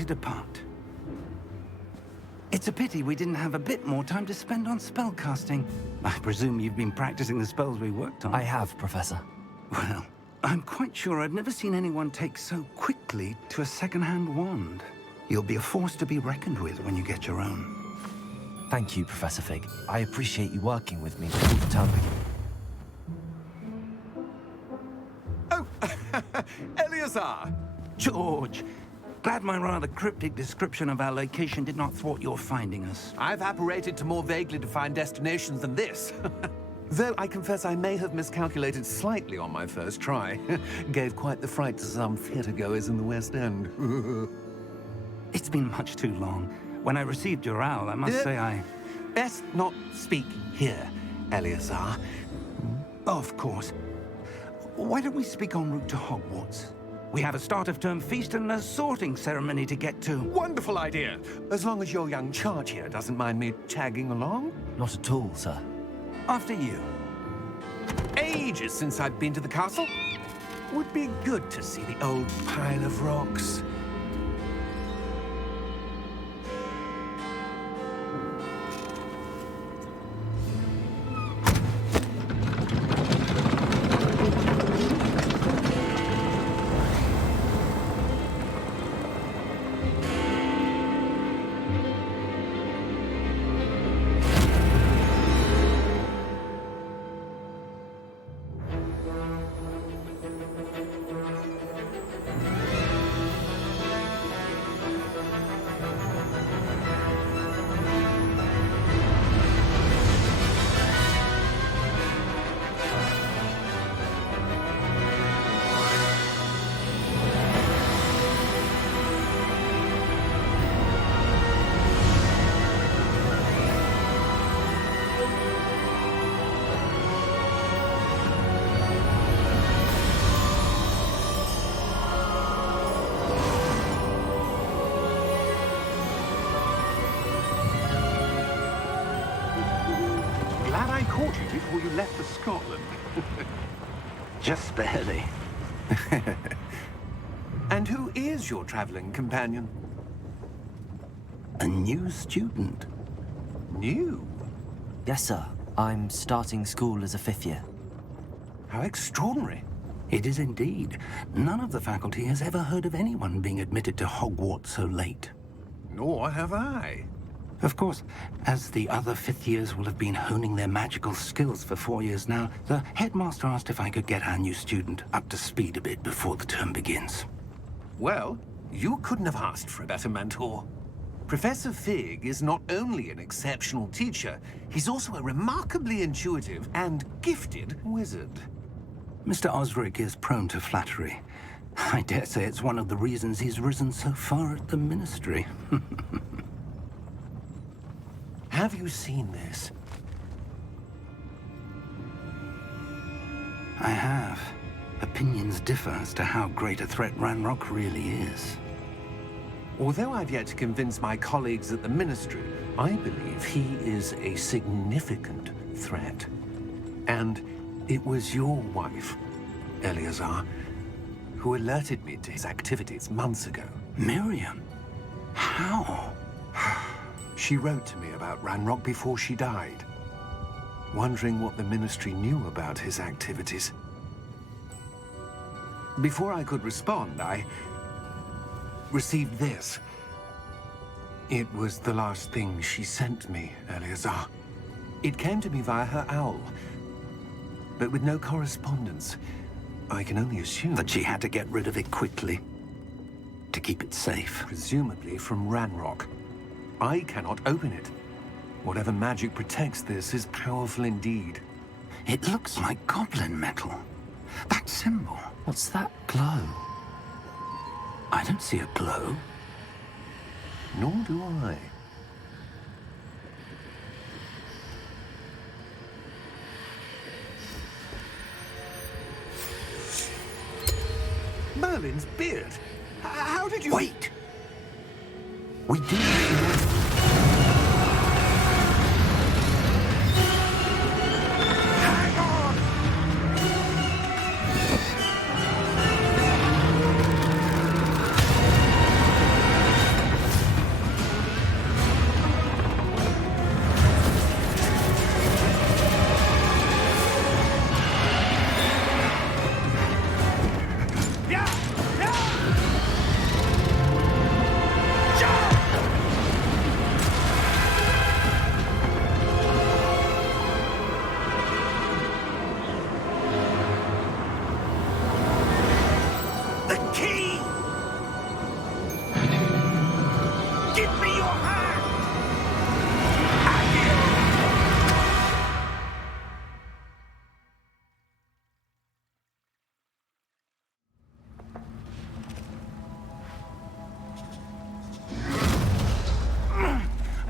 to depart. It's a pity we didn't have a bit more time to spend on spellcasting. I presume you've been practicing the spells we worked on. I have, Professor. Well, I'm quite sure I've never seen anyone take so quickly to a second-hand wand. You'll be a force to be reckoned with when you get your own. Thank you, Professor Fig. I appreciate you working with me before the term begins. Oh, Eleazar! George! Glad my rather cryptic description of our location did not thwart your finding us. I've apparated to more vaguely defined destinations than this. Though I confess I may have miscalculated slightly on my first try. Gave quite the fright to some theatre-goers in the West End. It's been much too long. When I received your owl, I must say I... Best not speak here, Eleazar. Of course. Why don't we speak en route to Hogwarts? We have a start-of-term feast and a sorting ceremony to get to. Wonderful idea! As long as your young charge here doesn't mind me tagging along. Not at all, sir. After you. Ages since I've been to the castle. Would be good to see the old pile of rocks. Glad I caught you before you left for Scotland. Just barely. And who is your traveling companion? A new student. New? Yes, sir. I'm starting school as a 5th year. How extraordinary. It is indeed. None of the faculty has ever heard of anyone being admitted to Hogwarts so late. Nor have I. Of course, as the other 5th years will have been honing their magical skills for 4 years now, the headmaster asked if I could get our new student up to speed a bit before the term begins. Well, you couldn't have asked for a better mentor. Professor Fig is not only an exceptional teacher, he's also a remarkably intuitive and gifted wizard. Mr. Osric is prone to flattery. I dare say it's one of the reasons he's risen so far at the Ministry. Have you seen this? I have. Opinions differ as to how great a threat Ranrock really is. Although I've yet to convince my colleagues at the Ministry, I believe he is a significant threat. And it was your wife, Eleazar, who alerted me to his activities months ago. Miriam? How? She wrote to me about Ranrock before she died, wondering what the Ministry knew about his activities. Before I could respond, I received this. It was the last thing she sent me, Eleazar. It came to me via her owl, but with no correspondence. I can only assume That she had to get rid of it quickly, to keep it safe. presumably from Ranrock. I cannot open it. Whatever magic protects this is powerful indeed. It looks like goblin metal. That symbol. What's that glow? I don't see a glow. Nor do I. Merlin's beard. How did you... Wait! We did. Hang on!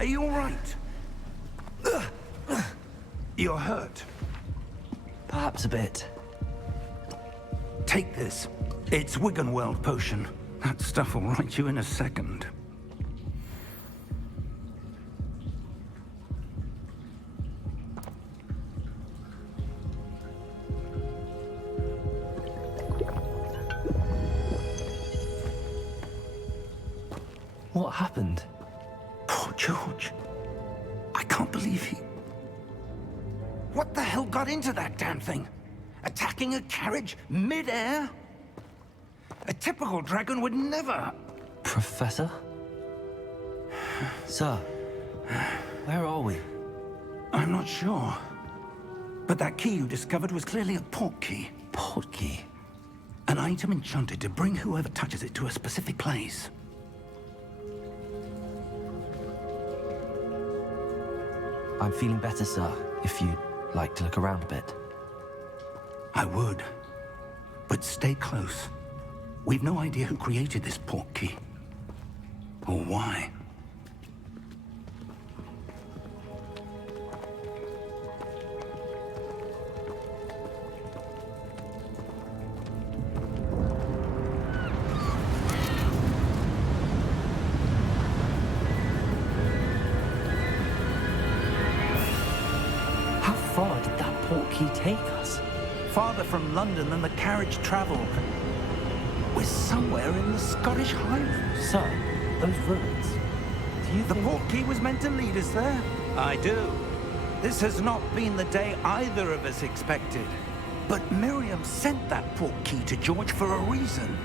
Are you all right? You're hurt. Perhaps a bit. Take this. It's Wiggenweld potion. That stuff will right you in a second. What happened? Poor George. I can't believe he... What the hell got into that damn thing? Attacking a carriage mid-air? A typical dragon would never... Professor? Sir, where are we? I'm not sure. But that key you discovered was clearly a port key. Port key? An item enchanted to bring whoever touches it to a specific place. I'm feeling better, sir, if you'd like to look around a bit. I would. But stay close. We've no idea who created this port key. Or why. How far did that port key take us? Farther from London than the carriage traveled. We're somewhere in the Scottish Highlands. Sir, those ruins. Do you The think... port key was meant to lead us there? I do. This has not been the day either of us expected. But Miriam sent that port key to George for a reason.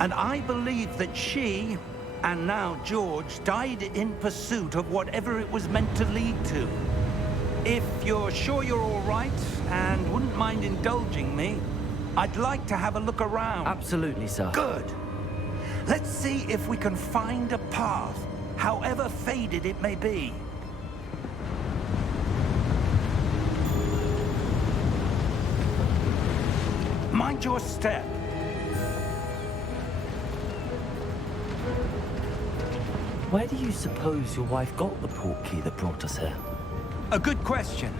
And I believe that she, and now George, died in pursuit of whatever it was meant to lead to. If you're sure you're all right, and wouldn't mind indulging me, I'd like to have a look around. Absolutely, sir. Good. Let's see if we can find a path, however faded it may be. Mind your step. Where do you suppose your wife got the port key that brought us here? A good question.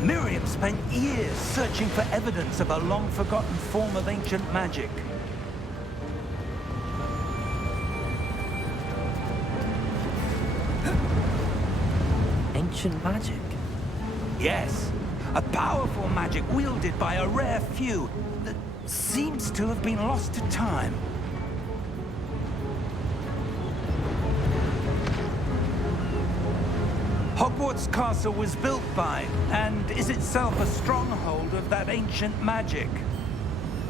Miriam spent years searching for evidence of a long-forgotten form of ancient magic. Ancient magic? Yes, a powerful magic wielded by a rare few that seems to have been lost to time. Hogwarts Castle was built by, and is itself a stronghold of that ancient magic.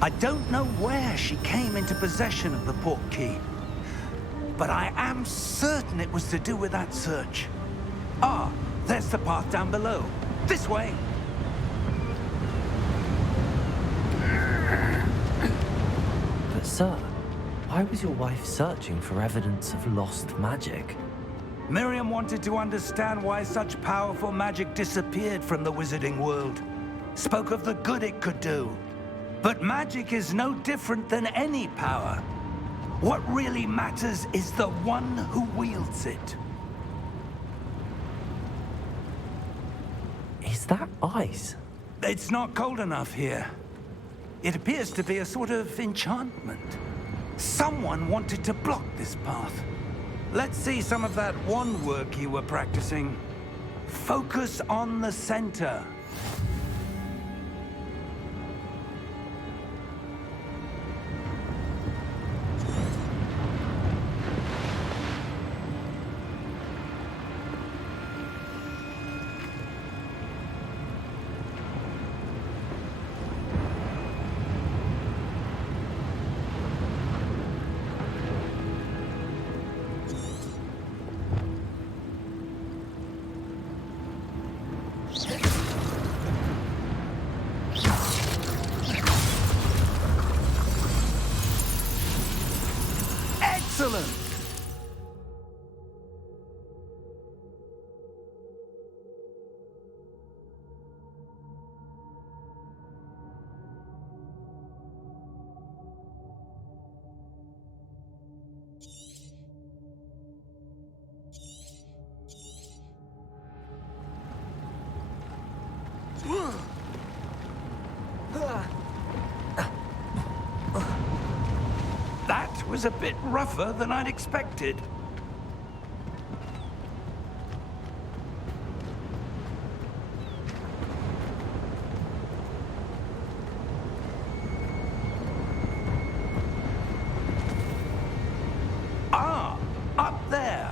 I don't know where she came into possession of the port key, but I am certain it was to do with that search. Ah, there's the path down below. This way. But sir, why was your wife searching for evidence of lost magic? Miriam wanted to understand why such powerful magic disappeared from the wizarding world. Spoke of the good it could do. But magic is no different than any power. What really matters is the one who wields it. Is that ice? It's not cold enough here. It appears to be a sort of enchantment. Someone wanted to block this path. Let's see some of that wand work you were practicing. Focus on the center. was a bit rougher than I'd expected. Ah, up there.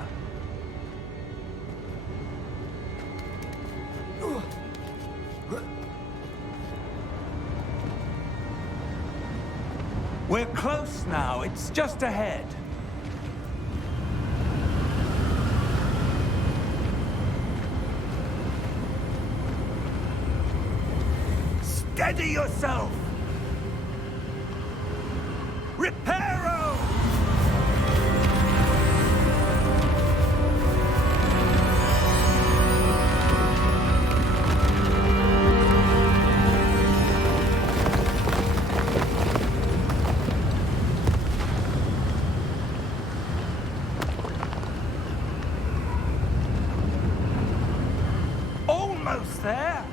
We're close now. It's just ahead. Steady yourself! Reparo! Almost there.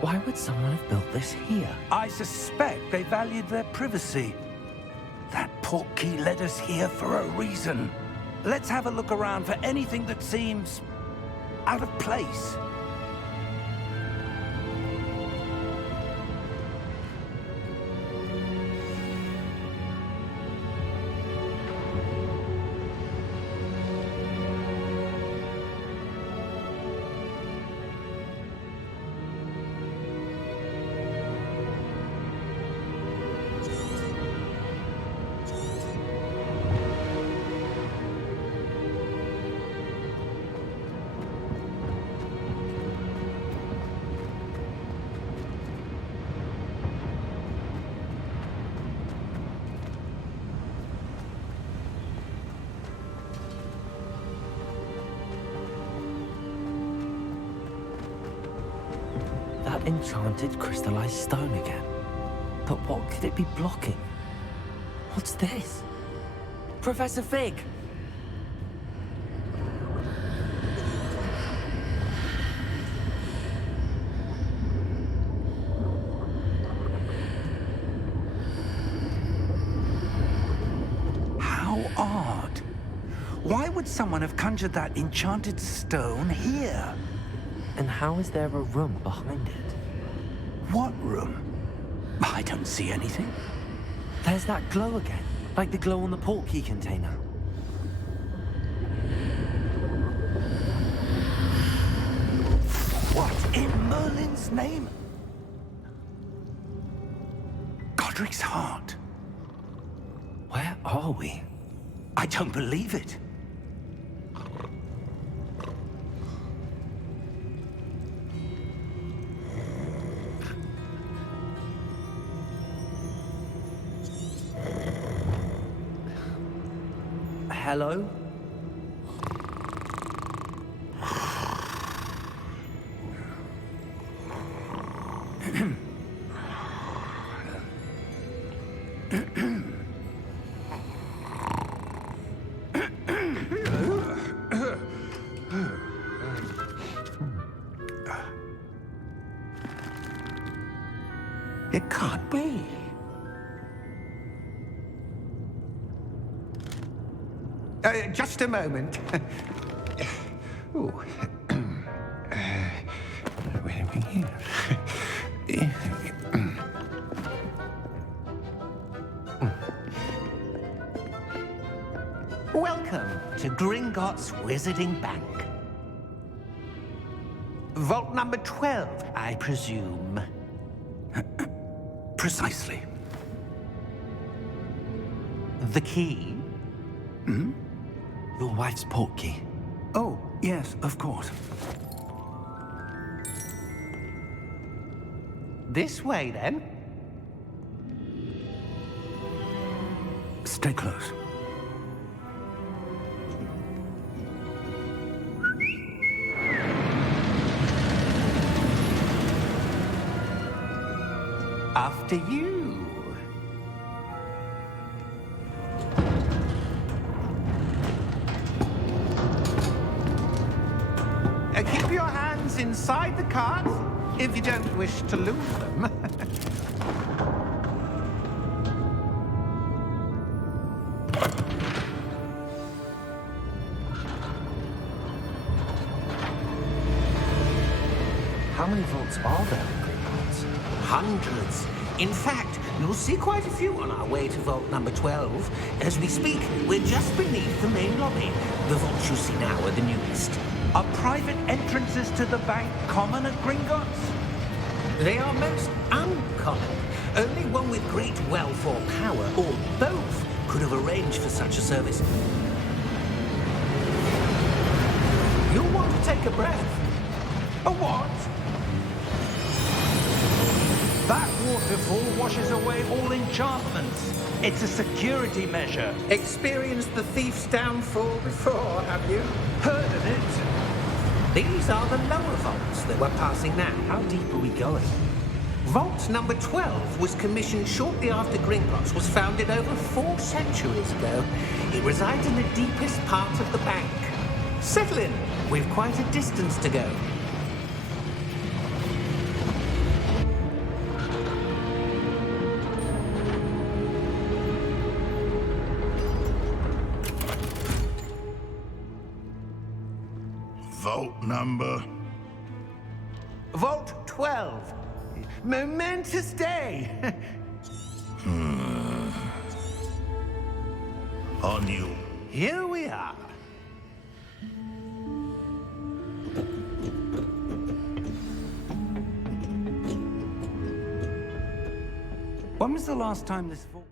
Why would someone have built this here? I suspect they valued their privacy. That portkey led us here for a reason. Let's have a look around for anything that seems out of place. That enchanted crystallized stone again. But what could it be blocking? What's this? Professor Fig! How odd. Why would someone have conjured that enchanted stone here? And how is there a room behind it? What room? I don't see anything. There's that glow again, like the glow on the portkey container. What in Merlin's name? Godric's heart. Where are we? I don't believe it. Hello? It can't be. Just a moment. Oh. Where are we here? Welcome to Gringotts Wizarding Bank. Vault number 12, I presume. Precisely. The key? Your wife's portkey. Oh, yes, of course. This way, then. Stay close. After you. funds inside the cart, if you don't wish to lose them. How many vaults are there in Gringotts? Hundreds. In fact, you'll see quite a few on our way to vault number 12. As we speak, we're just beneath the main lobby. The vaults you see now are the newest. Are private entrances to the bank common at Gringotts? They are most uncommon. Only one with great wealth or power, or both, could have arranged for such a service. You'll want to take a breath. A what? That waterfall washes away all enchantments. It's a security measure. Experienced the thief's downfall before, have you? Heard of it? These are the lower vaults that we're passing now. How deep are we going? Vault number 12 was commissioned shortly after Gringotts was founded over 4 centuries ago. It resides in the deepest part of the bank. Settle in. We've quite a distance to go. Vault number. Vault 12. Momentous day. On you. Here we are. When was the last time this vault...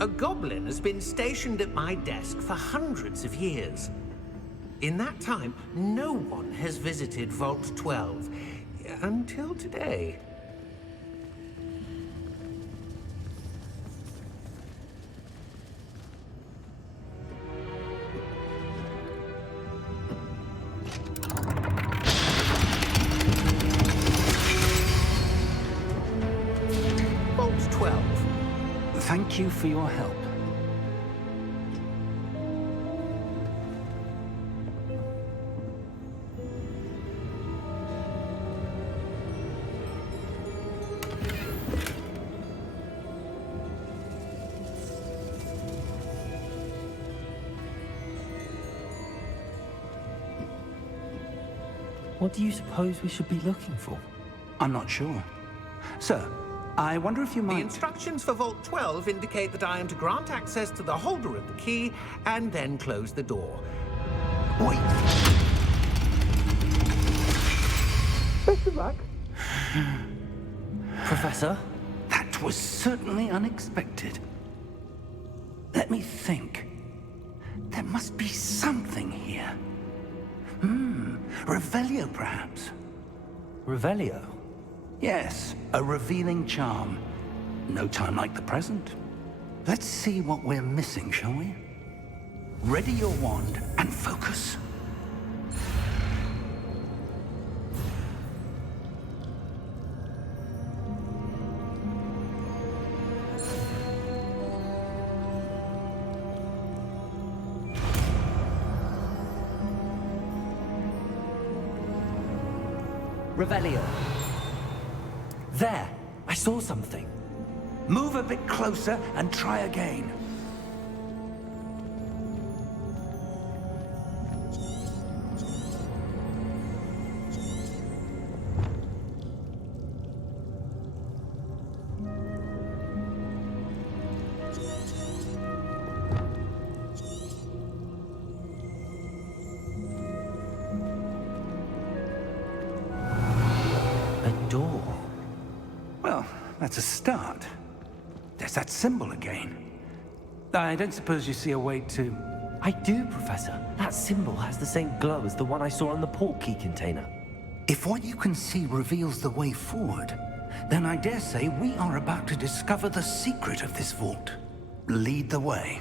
A goblin has been stationed at my desk for hundreds of years. In that time, no one has visited Vault 12 until today. Vault 12. Thank you for your help. What do you suppose we should be looking for? I'm not sure. Sir, I wonder if you The might... instructions for Vault 12 indicate that I am to grant access to the holder of the key and then close the door. Wait! Best of luck. Professor? That was certainly unexpected. Let me think. There must be something here. Revelio, perhaps? Revelio? Yes, a revealing charm. No time like the present. Let's see what we're missing, shall we? Ready your wand and focus. Revelio. There! I saw something. Move a bit closer and try again. That's a start. There's that symbol again. I don't suppose you see a way to... I do, Professor. That symbol has the same glow as the one I saw on the port key container. If what you can see reveals the way forward, then I dare say we are about to discover the secret of this vault. Lead the way.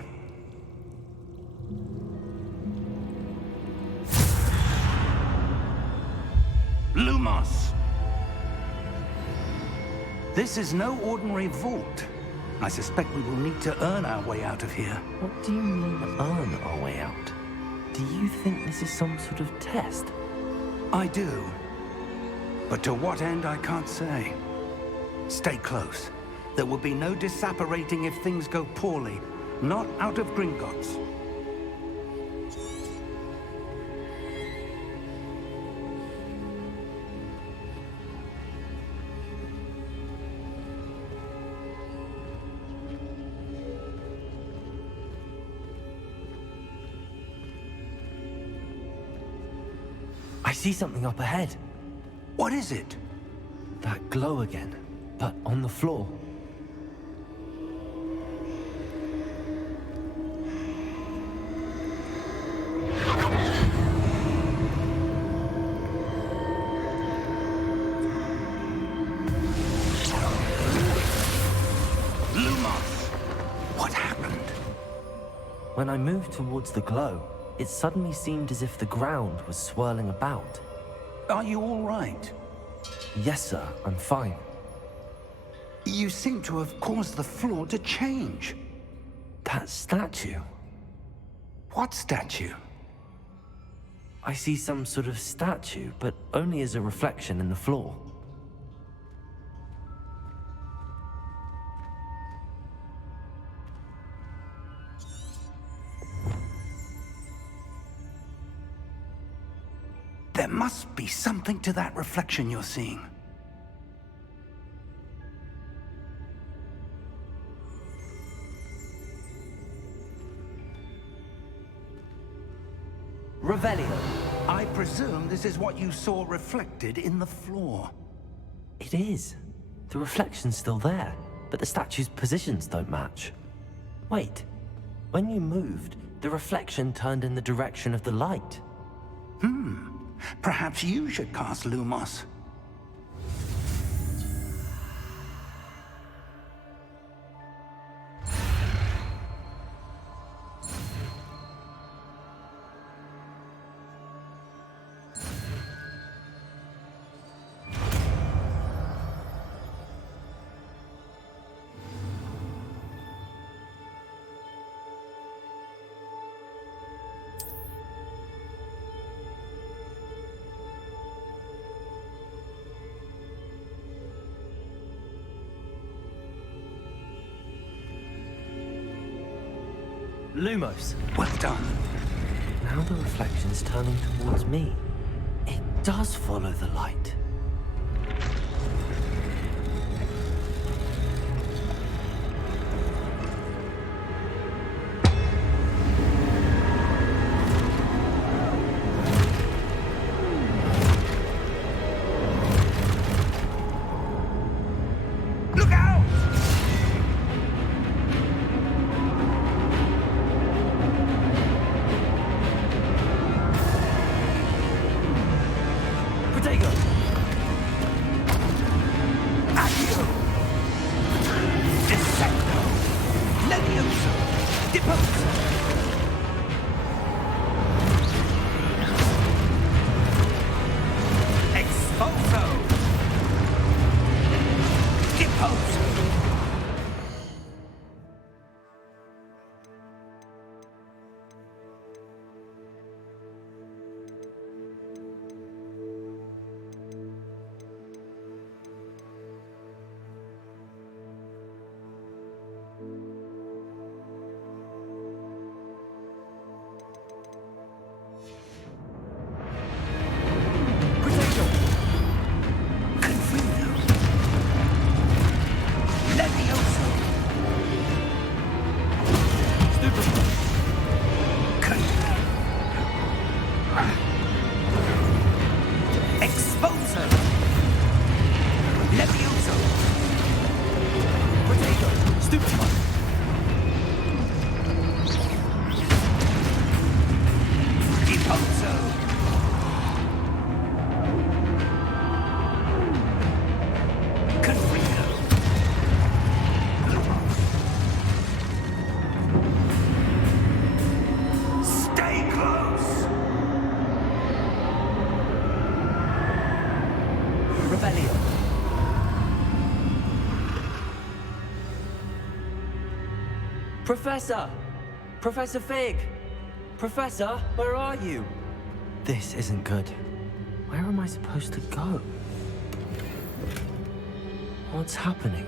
Lumos! This is no ordinary vault. I suspect we will need to earn our way out of here. What do you mean, earn our way out? Do you think this is some sort of test? I do. But to what end, I can't say. Stay close. There will be no disapparating if things go poorly. Not out of Gringotts. I see something up ahead. What is it? That glow again, but on the floor. Lumos! What happened? When I moved towards the glow, it suddenly seemed as if the ground was swirling about. Are you all right? Yes, sir, I'm fine. You seem to have caused the floor to change. That statue. What statue? I see some sort of statue, but only as a reflection in the floor. There must be something to that reflection you're seeing. Revelio. I presume this is what you saw reflected in the floor. It is. The reflection's still there, but the statue's positions don't match. Wait, when you moved, the reflection turned in the direction of the light. Perhaps you should cast Lumos. Lumos. Well done. Now the reflection's turning towards me. It does follow the light. Look out! Protego! Accio! Dissecto! Levioso! Deposo! Expulso! Deposo! Protego! Confundo! Levioso! Stupefy! Expulso! Levioso! Protego! Stupefy! Deposo! Confringo! Stay close! Rebellion! Professor! Professor Fig! Professor, where are you? This isn't good. Where am I supposed to go? What's happening?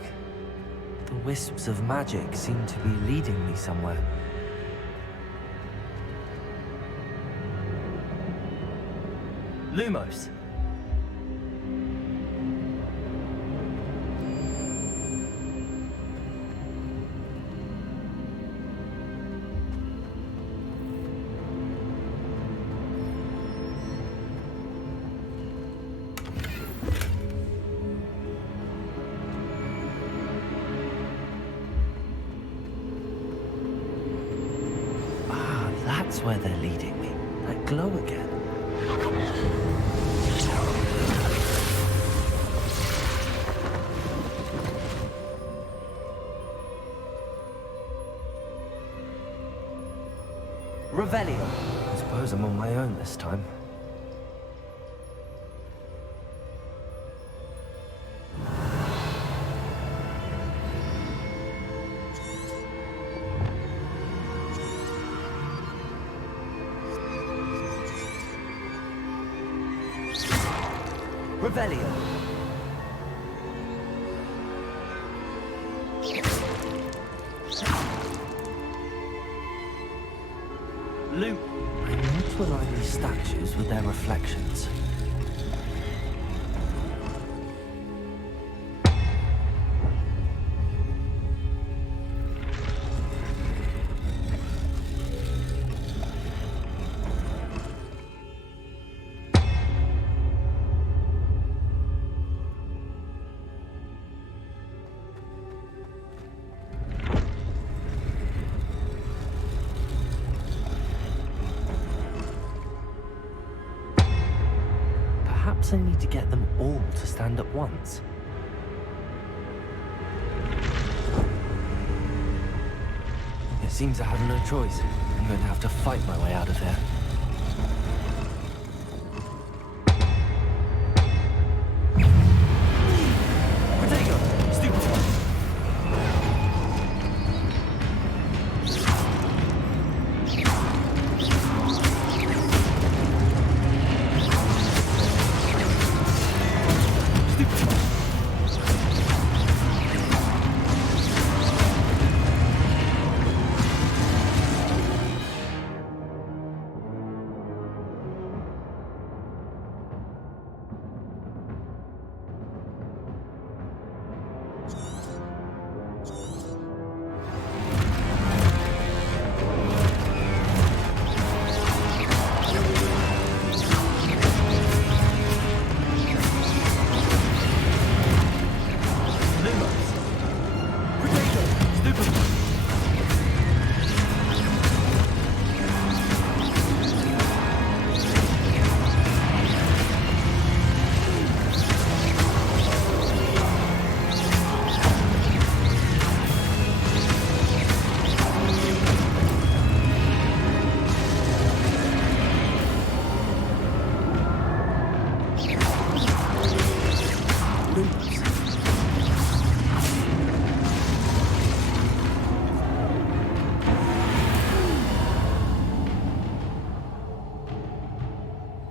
The wisps of magic seem to be leading me somewhere. Lumos. Ah, that's where they're leading me. That glow again. Revelio. I suppose I'm on my own this time. Revelio. Loop. I need to align these statues with their reflections. Perhaps I need to get them all to stand at once. It seems I have no choice. I'm going to have to fight my way out of here. Protego! Stupefy!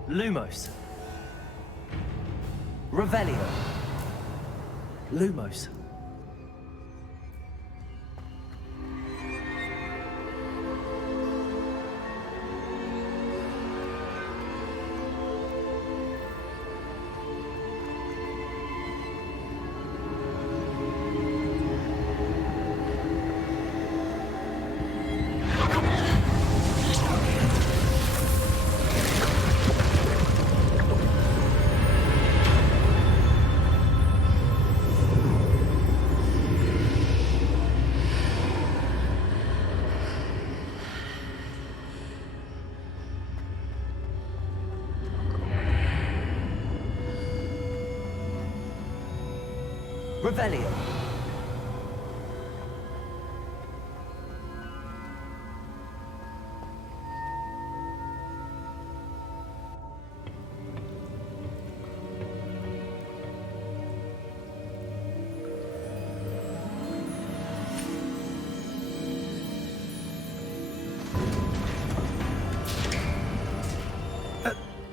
Lumos. Revelio. Lumos. Revelio.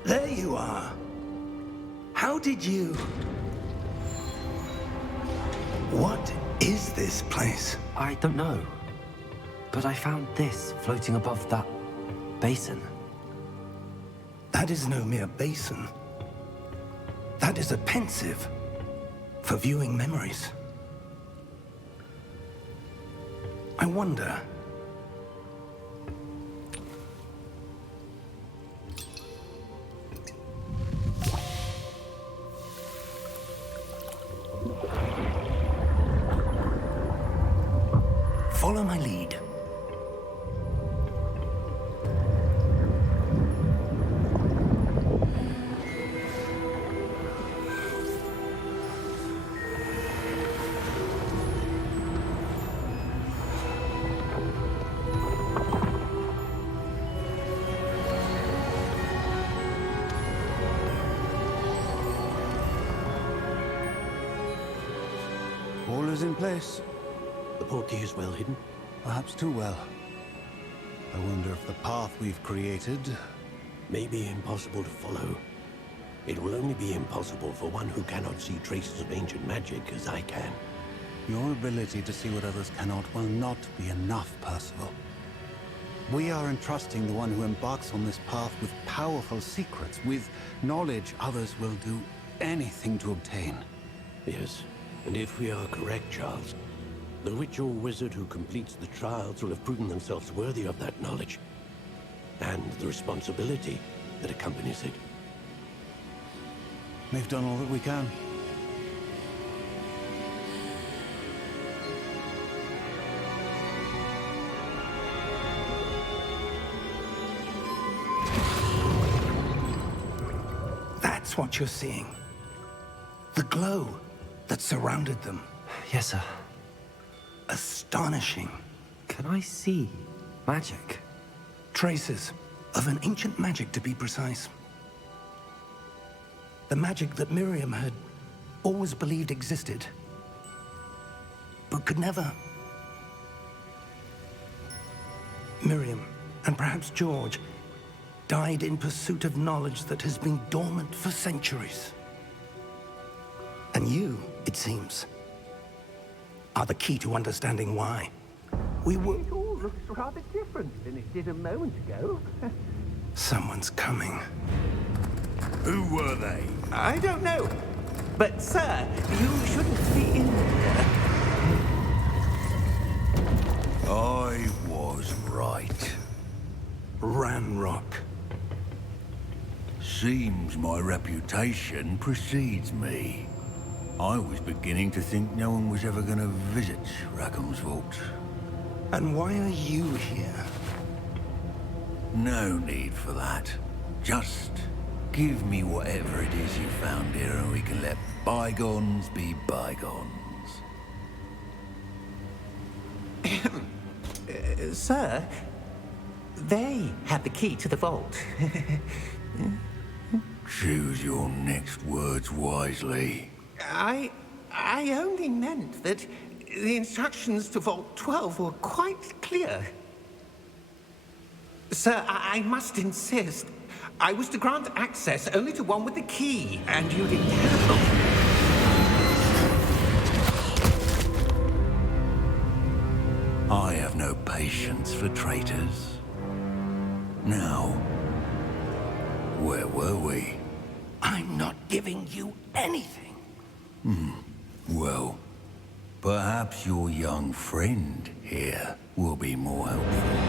There you are. How did you... What is this place? I don't know. But I found this floating above that basin. That is no mere basin. That is a pensive for viewing memories. I wonder... Follow my lead. All is in place. The portkey is well hidden. Perhaps too well. I wonder if the path we've created... May be impossible to follow. It will only be impossible for one who cannot see traces of ancient magic as I can. Your ability to see what others cannot will not be enough, Percival. We are entrusting the one who embarks on this path with powerful secrets, with knowledge others will do anything to obtain. Yes, and if we are correct, Charles, the witch or wizard who completes the trials will have proven themselves worthy of that knowledge, and the responsibility that accompanies it. We've done all that we can. That That's what you're seeing. The glow that surrounded them. Yes, sir. Astonishing. Can I see magic? Traces of an ancient magic, to be precise. The magic that Miriam had always believed existed, but could never. Miriam, and perhaps George, died in pursuit of knowledge that has been dormant for centuries. And you, it seems, are the key to understanding why. We were... It all looks rather different than it did a moment ago. Someone's coming. Who were they? I don't know. But, sir, you shouldn't be in here. I was right. Ranrock. Seems my reputation precedes me. I was beginning to think no one was ever going to visit Rackham's vault. And why are you here? No need for that. Just give me whatever it is you found here and we can let bygones be bygones. Sir, they had the key to the vault. Choose your next words wisely. I only meant that the instructions to Vault 12 were quite clear. Sir, I must insist. I was to grant access only to one with the key, and you didn't have. I have no patience for traitors. Now, where were we? I'm not giving you anything. Well, perhaps your young friend here will be more helpful.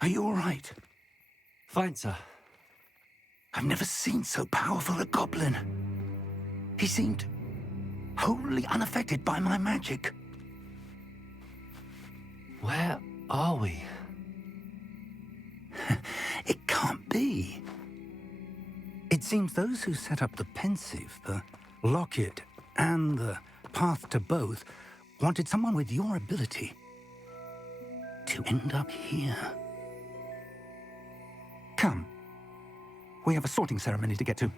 Are you all right? Fine, sir. I've never seen so powerful a goblin. He seemed wholly unaffected by my magic. Where are we? It can't be. It seems those who set up the pensive, the locket, and the path to both wanted someone with your ability to end up here. Come. We have a sorting ceremony to get to.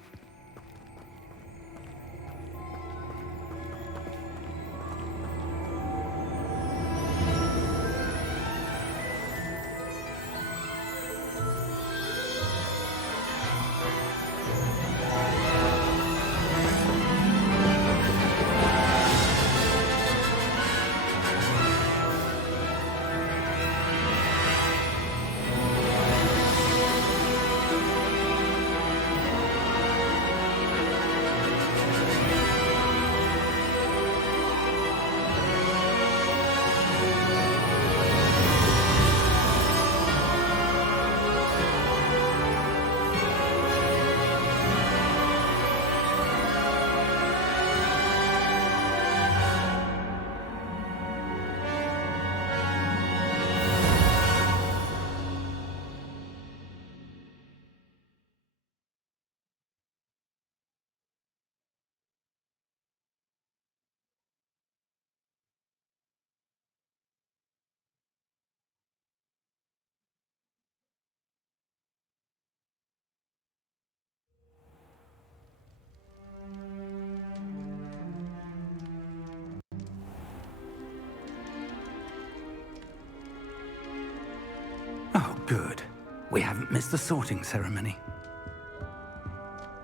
Good. We haven't missed the sorting ceremony.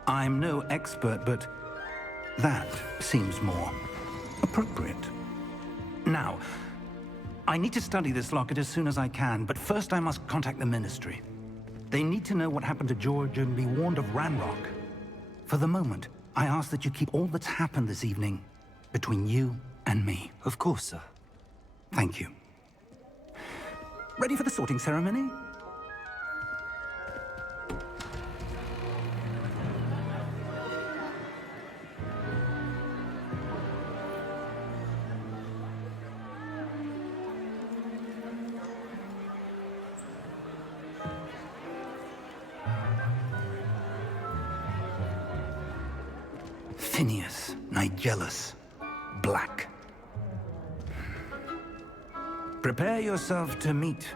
I'm no expert, but that seems more appropriate. Now, I need to study this locket as soon as I can, but first I must contact the Ministry. They need to know what happened to George and be warned of Ranrock. For the moment, I ask that you keep all that's happened this evening between you and me. Of course, sir. Thank you. Ready for the sorting ceremony? Phineas, Nigellus, Black. Prepare yourself to meet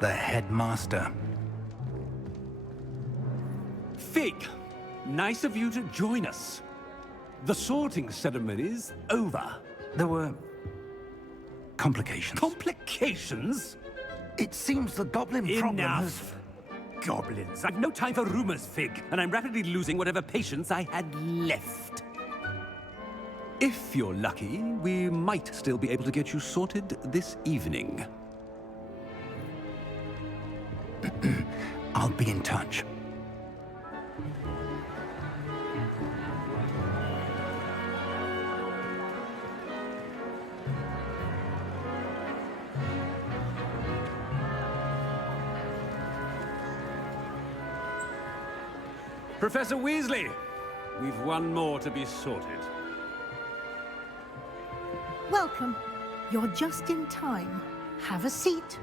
the headmaster. Fig, nice of you to join us. The sorting ceremony's over. There were complications. Complications? It seems the goblin problem has... Enough! Goblins. I've no time for rumors, Fig, and I'm rapidly losing whatever patience I had left. If you're lucky, we might still be able to get you sorted this evening. I'll be in touch. Professor Weasley, we've one more to be sorted. Welcome. You're just in time. Have a seat.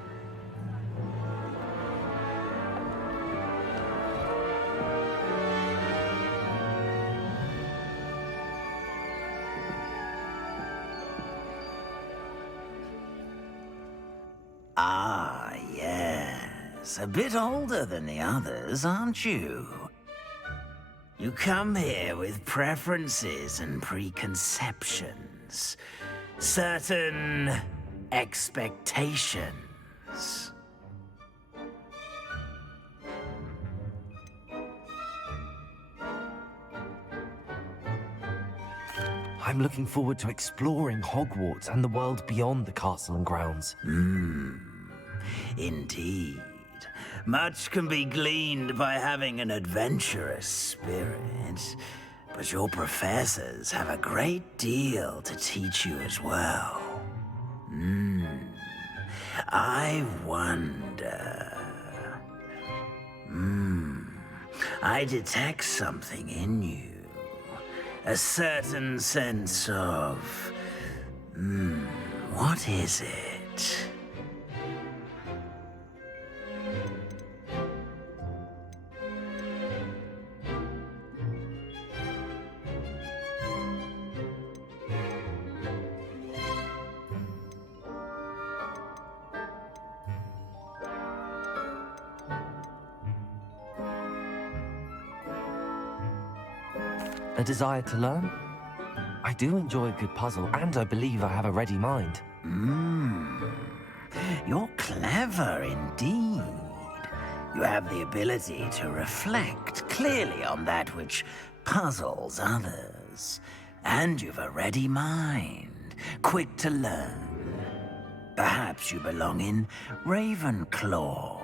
Ah, yes. A bit older than the others, aren't you? You come here with preferences and preconceptions. Certain expectations. I'm looking forward to exploring Hogwarts and the world beyond the castle and grounds. Indeed. Much can be gleaned by having an adventurous spirit, but your professors have a great deal to teach you as well. I wonder... I detect something in you. A certain sense of... what is it? A desire to learn? I do enjoy a good puzzle, and I believe I have a ready mind. You're clever indeed. You have the ability to reflect clearly on that which puzzles others. And you've a ready mind, quick to learn. Perhaps you belong in Ravenclaw.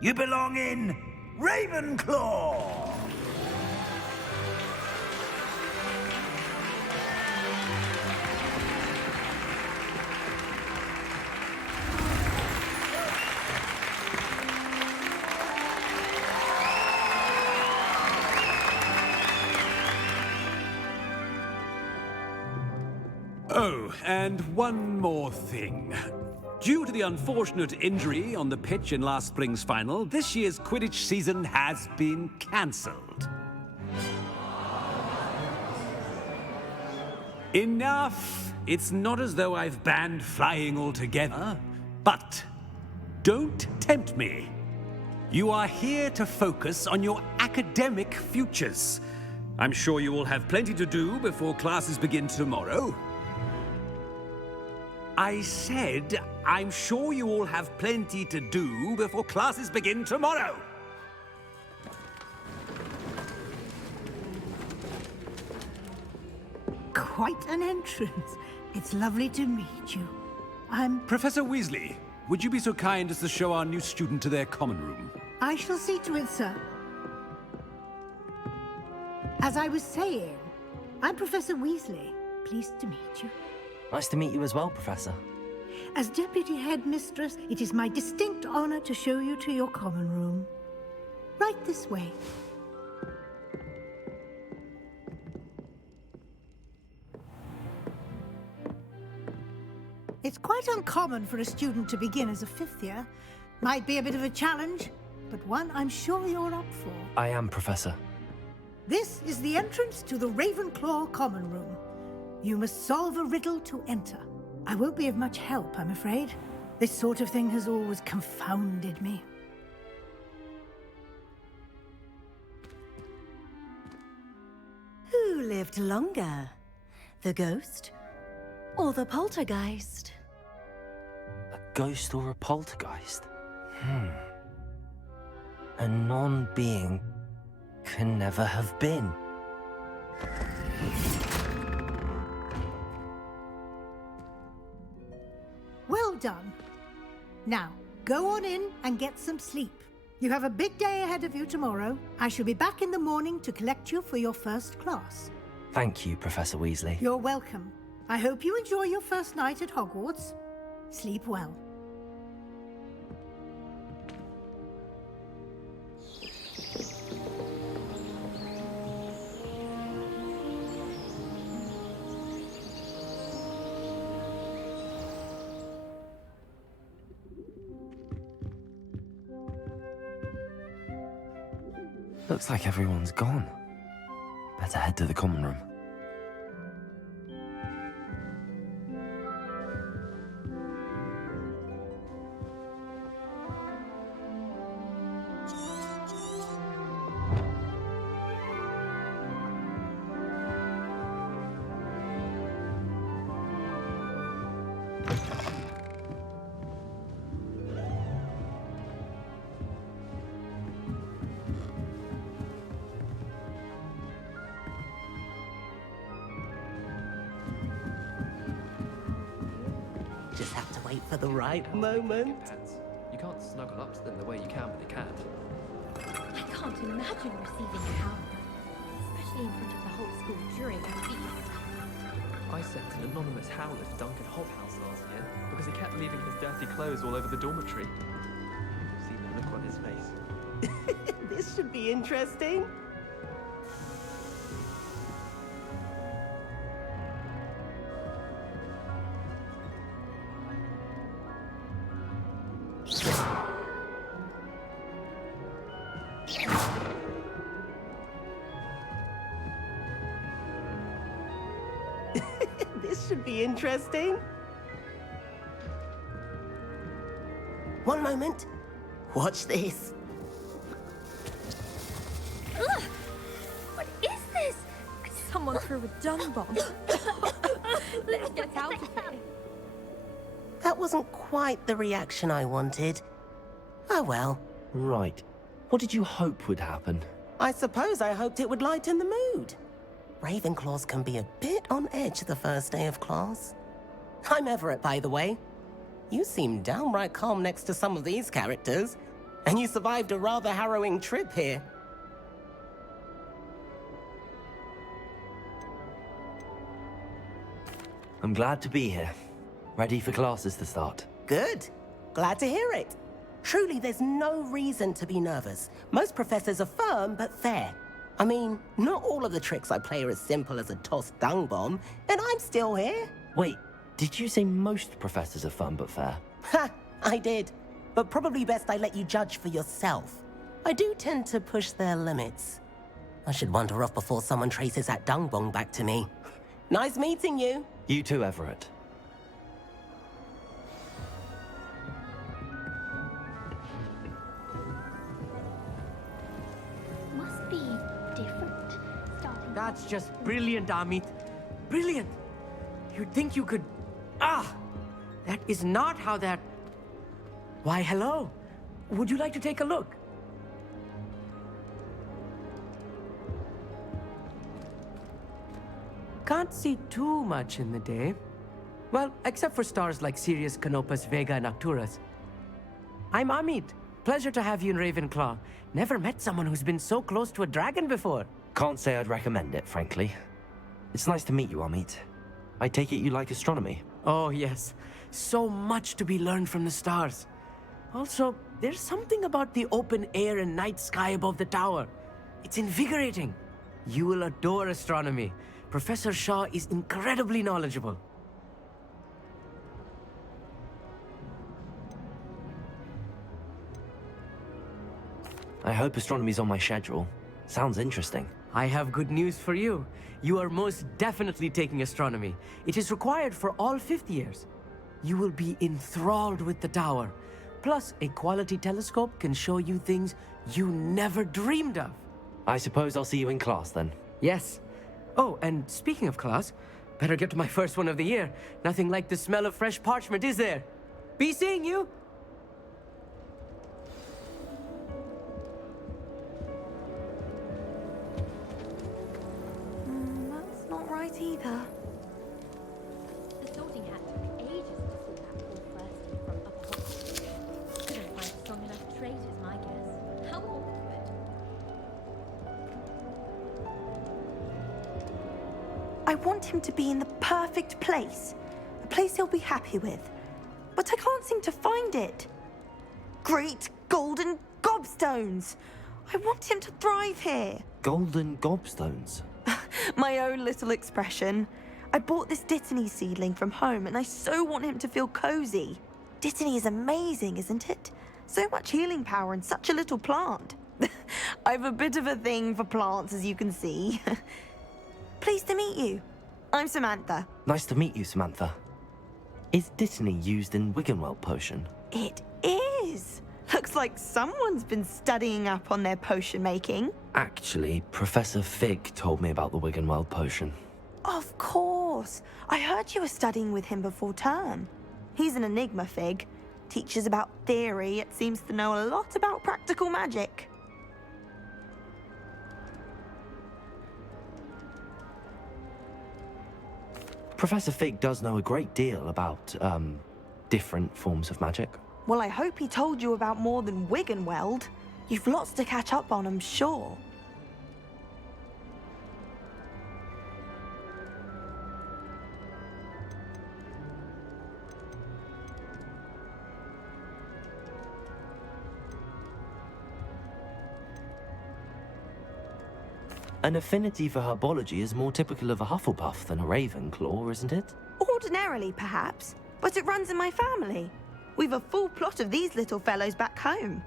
You belong in Ravenclaw! Oh, and one more thing. Due to the unfortunate injury on the pitch in last spring's final, this year's Quidditch season has been cancelled. Enough! It's not as though I've banned flying altogether. But don't tempt me. You are here to focus on your academic futures. I'm sure you will have plenty to do before classes begin tomorrow. I said, I'm sure you all have plenty to do before classes begin tomorrow. Quite an entrance. It's lovely to meet you. Professor Weasley, would you be so kind as to show our new student to their common room? I shall see to it, sir. As I was saying, I'm Professor Weasley. Pleased to meet you. Nice to meet you as well, Professor. As Deputy Headmistress, it is my distinct honor to show you to your common room. Right this way. It's quite uncommon for a student to begin as a fifth year. Might be a bit of a challenge, but one I'm sure you're up for. I am, Professor. This is the entrance to the Ravenclaw Common Room. You must solve a riddle to enter. I won't be of much help, I'm afraid. This sort of thing has always confounded me. Who lived longer? The ghost or the poltergeist? A ghost or a poltergeist? A non-being can never have been. Well done. Now, go on in and get some sleep. You have a big day ahead of you tomorrow. I shall be back in the morning to collect you for your first class. Thank you, Professor Weasley. You're welcome. I hope you enjoy your first night at Hogwarts. Sleep well. Looks like everyone's gone. Better head to the common room. Just have to wait for the right moment. You can't snuggle up to them the way you can with a cat. I can't imagine receiving a hound, especially in front of the whole school during a feast. I sent an anonymous howler to Duncan Hobhouse last year because he kept leaving his dirty clothes all over the dormitory. See the look on his face. This should be interesting. This should be interesting. One moment. Watch this. Ugh! What is this? Someone threw a dung bomb. Let's get out of here. That wasn't quite the reaction I wanted. Oh well. Right. What did you hope would happen? I suppose I hoped it would lighten the mood. Ravenclaws can be a bit on edge the first day of class. I'm Everett, by the way. You seem downright calm next to some of these characters, and you survived a rather harrowing trip here. I'm glad to be here. Ready for classes to start. Good. Glad to hear it. Truly, there's no reason to be nervous. Most professors are firm but fair. I mean, not all of the tricks I play are as simple as a tossed dung bomb, and I'm still here. Wait, did you say most professors are fun but fair? Ha! I did. But probably best I let you judge for yourself. I do tend to push their limits. I should wander off before someone traces that dung bomb back to me. Nice meeting you. You too, Everett. Must be different. Starting. That's just brilliant, Amit. Brilliant. You'd think you could... That is not how that... Why, hello. Would you like to take a look? Can't see too much in the day. Well, except for stars like Sirius, Canopus, Vega, and Arcturus. I'm Amit. Pleasure to have you in Ravenclaw. Never met someone who's been so close to a dragon before. Can't say I'd recommend it, frankly. It's nice to meet you, Amit. I take it you like astronomy? Oh, yes. So much to be learned from the stars. Also, there's something about the open air and night sky above the tower. It's invigorating. You will adore astronomy. Professor Shaw is incredibly knowledgeable. I hope astronomy's on my schedule. Sounds interesting. I have good news for you. You are most definitely taking astronomy. It is required for all fifth years. You will be enthralled with the tower. Plus, a quality telescope can show you things you never dreamed of. I suppose I'll see you in class then. Yes. Oh, and speaking of class, better get to my first one of the year. Nothing like the smell of fresh parchment, is there? Be seeing you! That's not right either. The sorting hat took ages to sort that poor first year from upper Hogwarts. Couldn't find a strong enough trait, is my guess. How awkward. I want him to be in the perfect place. A place he'll be happy with. But I can't seem to find it. Great golden gobstones! I want him to thrive here. Golden gobstones? My own little expression. I bought this Dittany seedling from home and I so want him to feel cozy. Dittany is amazing, isn't it? So much healing power in such a little plant. I've a bit of a thing for plants, as you can see. Pleased to meet you. I'm Samantha. Nice to meet you, Samantha. Is Dittany used in Wiggenweld potion? It is. Looks like someone's been studying up on their potion making. Actually, Professor Fig told me about the Wiggenweld potion. Of course. I heard you were studying with him before term. He's an enigma, Fig. Teaches about theory, yet seems to know a lot about practical magic. Professor Fig does know a great deal about, different forms of magic. Well, I hope he told you about more than Wiggenweld. You've lots to catch up on, I'm sure. An affinity for herbology is more typical of a Hufflepuff than a Ravenclaw, isn't it? Ordinarily, perhaps, but it runs in my family. We've a full plot of these little fellows back home.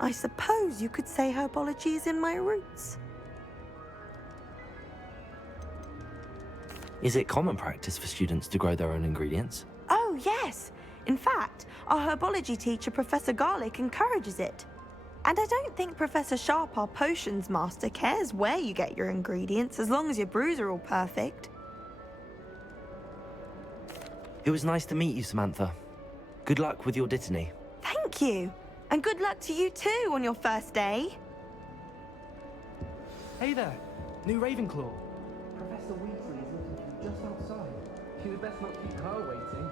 I suppose you could say herbology is in my roots. Is it common practice for students to grow their own ingredients? Oh, yes. In fact, our herbology teacher, Professor Garlick, encourages it. And I don't think Professor Sharp, our potions master, cares where you get your ingredients, as long as your brews are all perfect. It was nice to meet you, Samantha. Good luck with your Dittany. Thank you. And good luck to you too on your first day. Hey there, new Ravenclaw. Professor Weasley is looking for you just outside. You'd best not keep her waiting.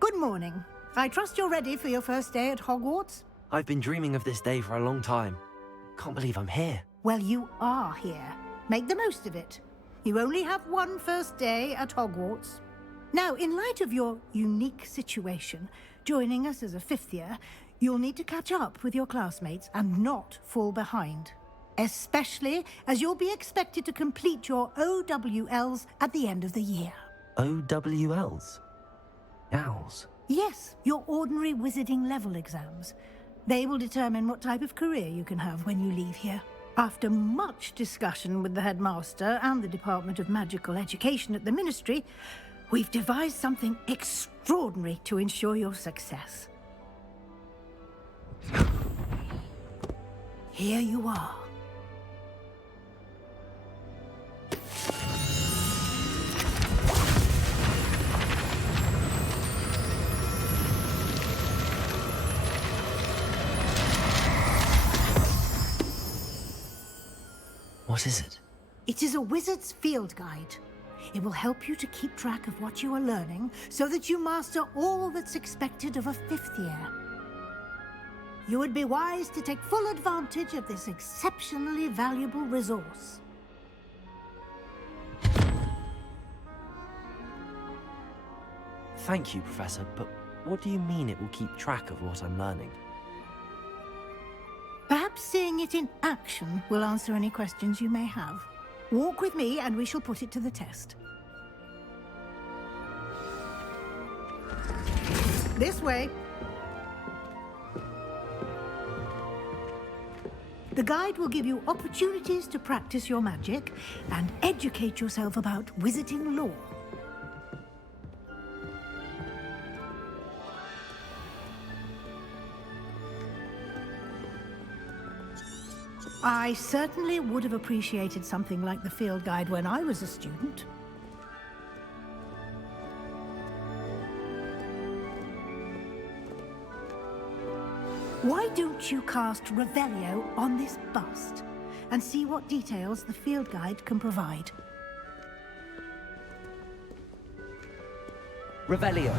Good morning. I trust you're ready for your first day at Hogwarts? I've been dreaming of this day for a long time. Can't believe I'm here. Well, you are here. Make the most of it. You only have one first day at Hogwarts. Now, in light of your unique situation, joining us as a fifth year, you'll need to catch up with your classmates and not fall behind. Especially as you'll be expected to complete your OWLs at the end of the year. OWLs? Owls? Yes, your ordinary wizarding level exams. They will determine what type of career you can have when you leave here. After much discussion with the headmaster and the Department of Magical Education at the Ministry, we've devised something extraordinary to ensure your success. Here you are. What is it? It is a wizard's field guide. It will help you to keep track of what you are learning so that you master all that's expected of a fifth year. You would be wise to take full advantage of this exceptionally valuable resource. Thank you, Professor, but what do you mean it will keep track of what I'm learning? Perhaps seeing it in action will answer any questions you may have. Walk with me and we shall put it to the test. This way. The guide will give you opportunities to practice your magic and educate yourself about wizarding lore. I certainly would have appreciated something like the field guide when I was a student. Why don't you cast Revelio on this bust and see what details the field guide can provide? Revelio.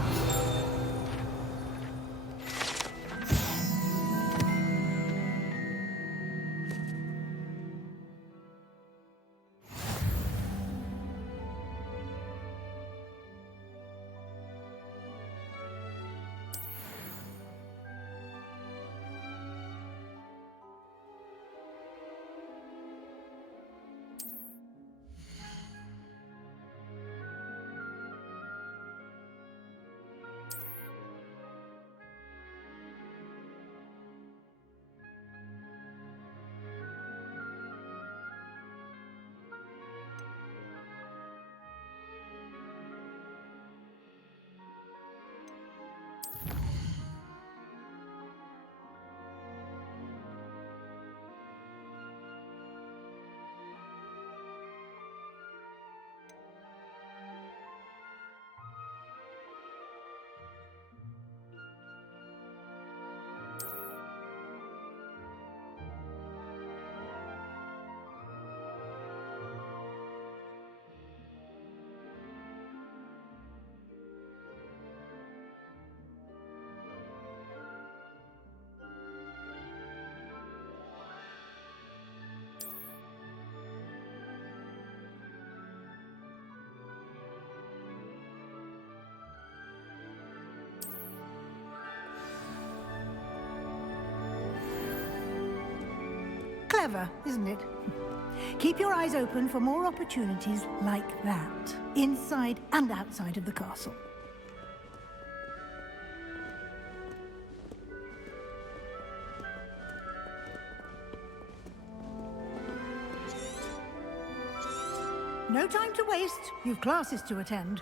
Clever, isn't it? Keep your eyes open for more opportunities like that, inside and outside of the castle. No time to waste. You've classes to attend.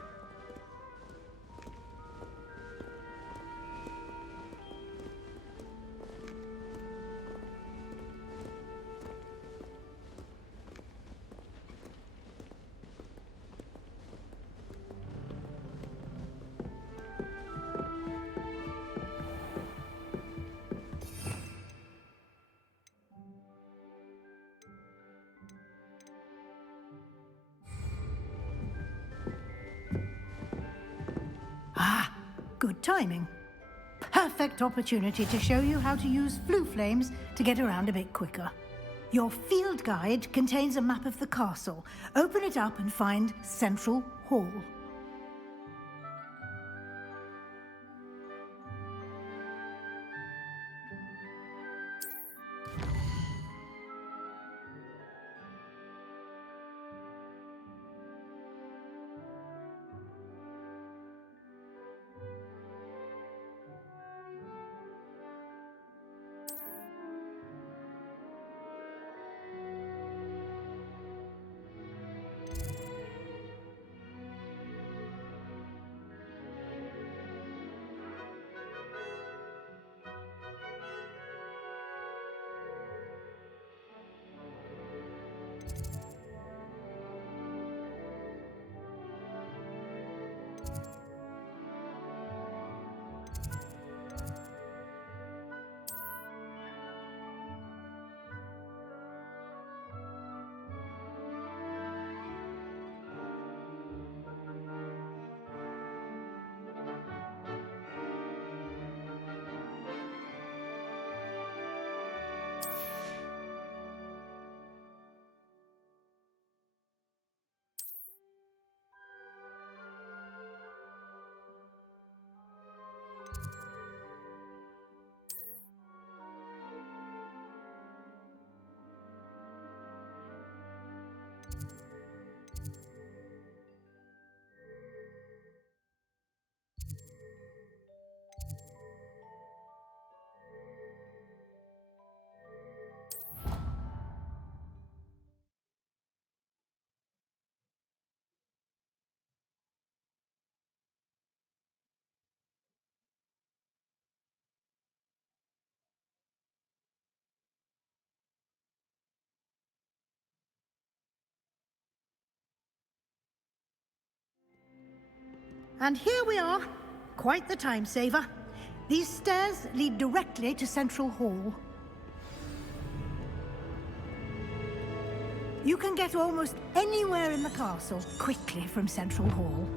Ah, good timing. Perfect opportunity to show you how to use flue flames to get around a bit quicker. Your field guide contains a map of the castle. Open it up and find Central Hall. And here we are. Quite the time saver. These stairs lead directly to Central Hall. You can get almost anywhere in the castle quickly from Central Hall.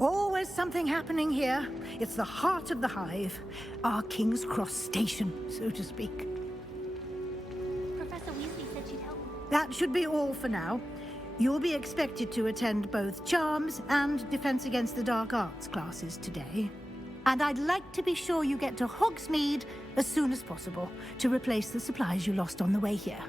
Always something happening here. It's the heart of the Hive. Our King's Cross station, so to speak. Professor Weasley said she'd help me. That should be all for now. You'll be expected to attend both Charms and Defense Against the Dark Arts classes today. And I'd like to be sure you get to Hogsmeade as soon as possible to replace the supplies you lost on the way here.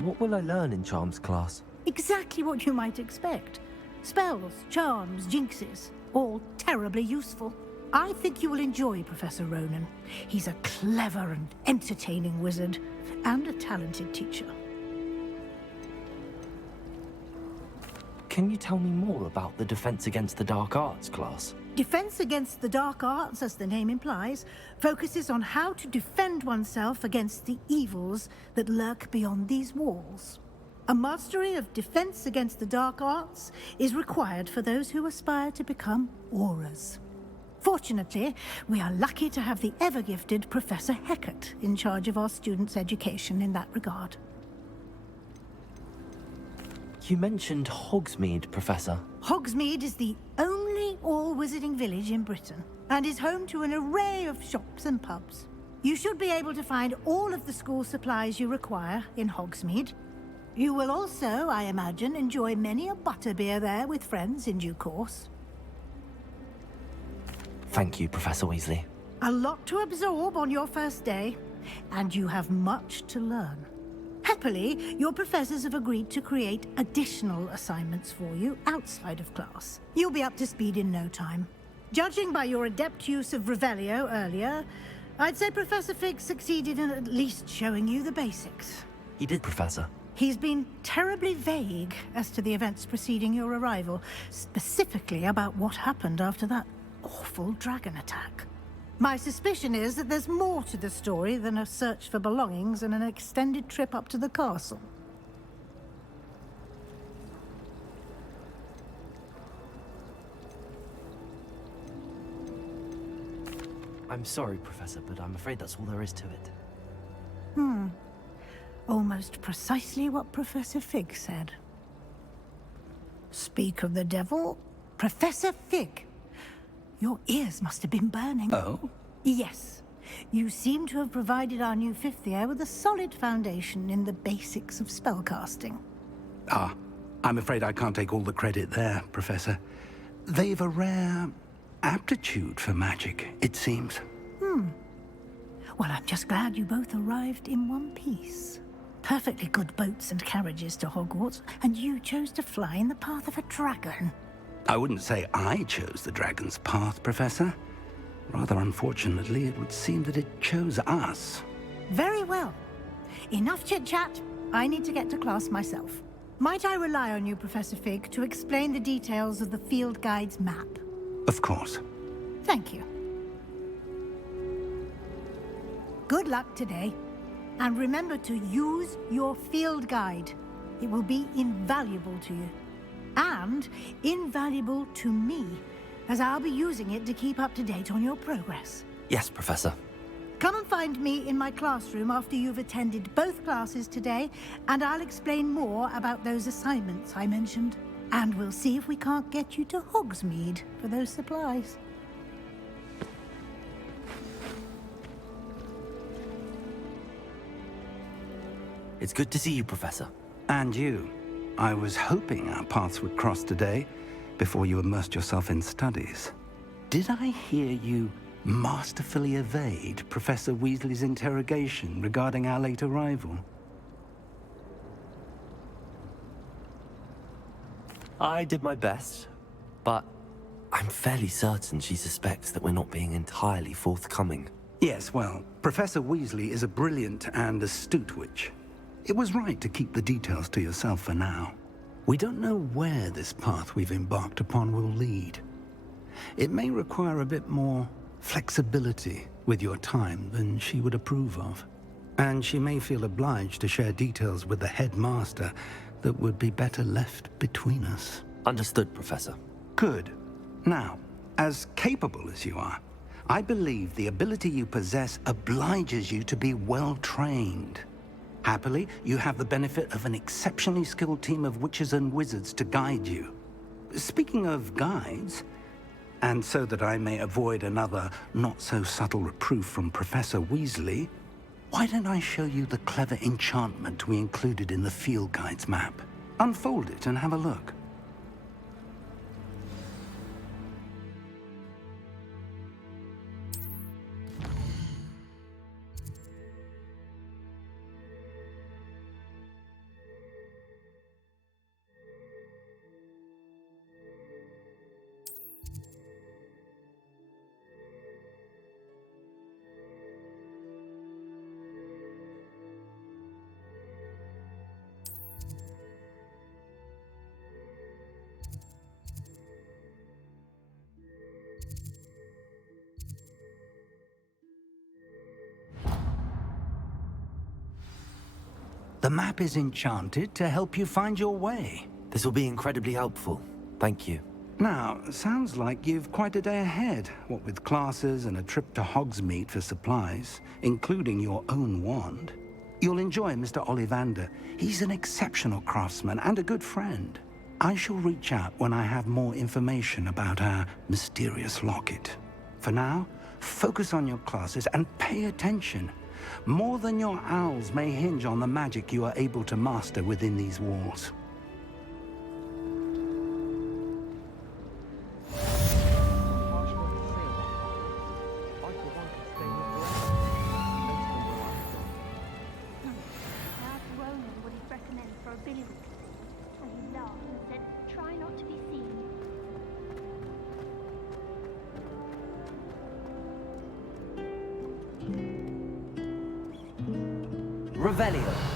What will I learn in Charms class? Exactly what you might expect. Spells, charms, jinxes, all terribly useful. I think you will enjoy Professor Ronan. He's a clever and entertaining wizard, and a talented teacher. Can you tell me more about the Defense Against the Dark Arts class? Defense Against the Dark Arts, as the name implies, focuses on how to defend oneself against the evils that lurk beyond these walls. A mastery of Defense Against the Dark Arts is required for those who aspire to become Aurors. Fortunately, we are lucky to have the ever-gifted Professor Hecat in charge of our students' education in that regard. You mentioned Hogsmeade, Professor. Hogsmeade is the only all-wizarding village in Britain, and is home to an array of shops and pubs. You should be able to find all of the school supplies you require in Hogsmeade. You will also, I imagine, enjoy many a butterbeer there with friends in due course. Thank you, Professor Weasley. A lot to absorb on your first day, and you have much to learn. Happily, your professors have agreed to create additional assignments for you outside of class. You'll be up to speed in no time. Judging by your adept use of Revelio earlier, I'd say Professor Fig succeeded in at least showing you the basics. He did, Professor. He's been terribly vague as to the events preceding your arrival, specifically about what happened after that awful dragon attack. My suspicion is that there's more to the story than a search for belongings and an extended trip up to the castle. I'm sorry, Professor, but I'm afraid that's all there is to it. Almost precisely what Professor Fig said. Speak of the devil, Professor Fig. Your ears must have been burning. Oh? Yes. You seem to have provided our new fifth year with a solid foundation in the basics of spellcasting. Ah, I'm afraid I can't take all the credit there, Professor. They've a rare aptitude for magic, it seems. Well, I'm just glad you both arrived in one piece. Perfectly good boats and carriages to Hogwarts, and you chose to fly in the path of a dragon. I wouldn't say I chose the dragon's path, Professor. Rather unfortunately, it would seem that it chose us. Very well. Enough chit-chat. I need to get to class myself. Might I rely on you, Professor Fig, to explain the details of the field guide's map? Of course. Thank you. Good luck today. And remember to use your field guide. It will be invaluable to you. And invaluable to me, as I'll be using it to keep up to date on your progress. Yes, Professor. Come and find me in my classroom after you've attended both classes today, and I'll explain more about those assignments I mentioned. And we'll see if we can't get you to Hogsmeade for those supplies. It's good to see you, Professor. And you. I was hoping our paths would cross today, before you immersed yourself in studies. Did I hear you masterfully evade Professor Weasley's interrogation regarding our late arrival? I did my best, but I'm fairly certain she suspects that we're not being entirely forthcoming. Yes, well, Professor Weasley is a brilliant and astute witch. It was right to keep the details to yourself for now. We don't know where this path we've embarked upon will lead. It may require a bit more flexibility with your time than she would approve of. And she may feel obliged to share details with the headmaster that would be better left between us. Understood, Professor. Good. Now, as capable as you are, I believe the ability you possess obliges you to be well trained. Happily, you have the benefit of an exceptionally skilled team of witches and wizards to guide you. Speaking of guides, and so that I may avoid another not-so-subtle reproof from Professor Weasley, why don't I show you the clever enchantment we included in the field guide's map? Unfold it and have a look. The map is enchanted to help you find your way. This will be incredibly helpful. Thank you. Now, sounds like you've quite a day ahead, what with classes and a trip to Hogsmeade for supplies, including your own wand. You'll enjoy Mr. Ollivander. He's an exceptional craftsman and a good friend. I shall reach out when I have more information about our mysterious locket. For now, focus on your classes and pay attention. More than your owls may hinge on the magic you are able to master within these walls. Revelio.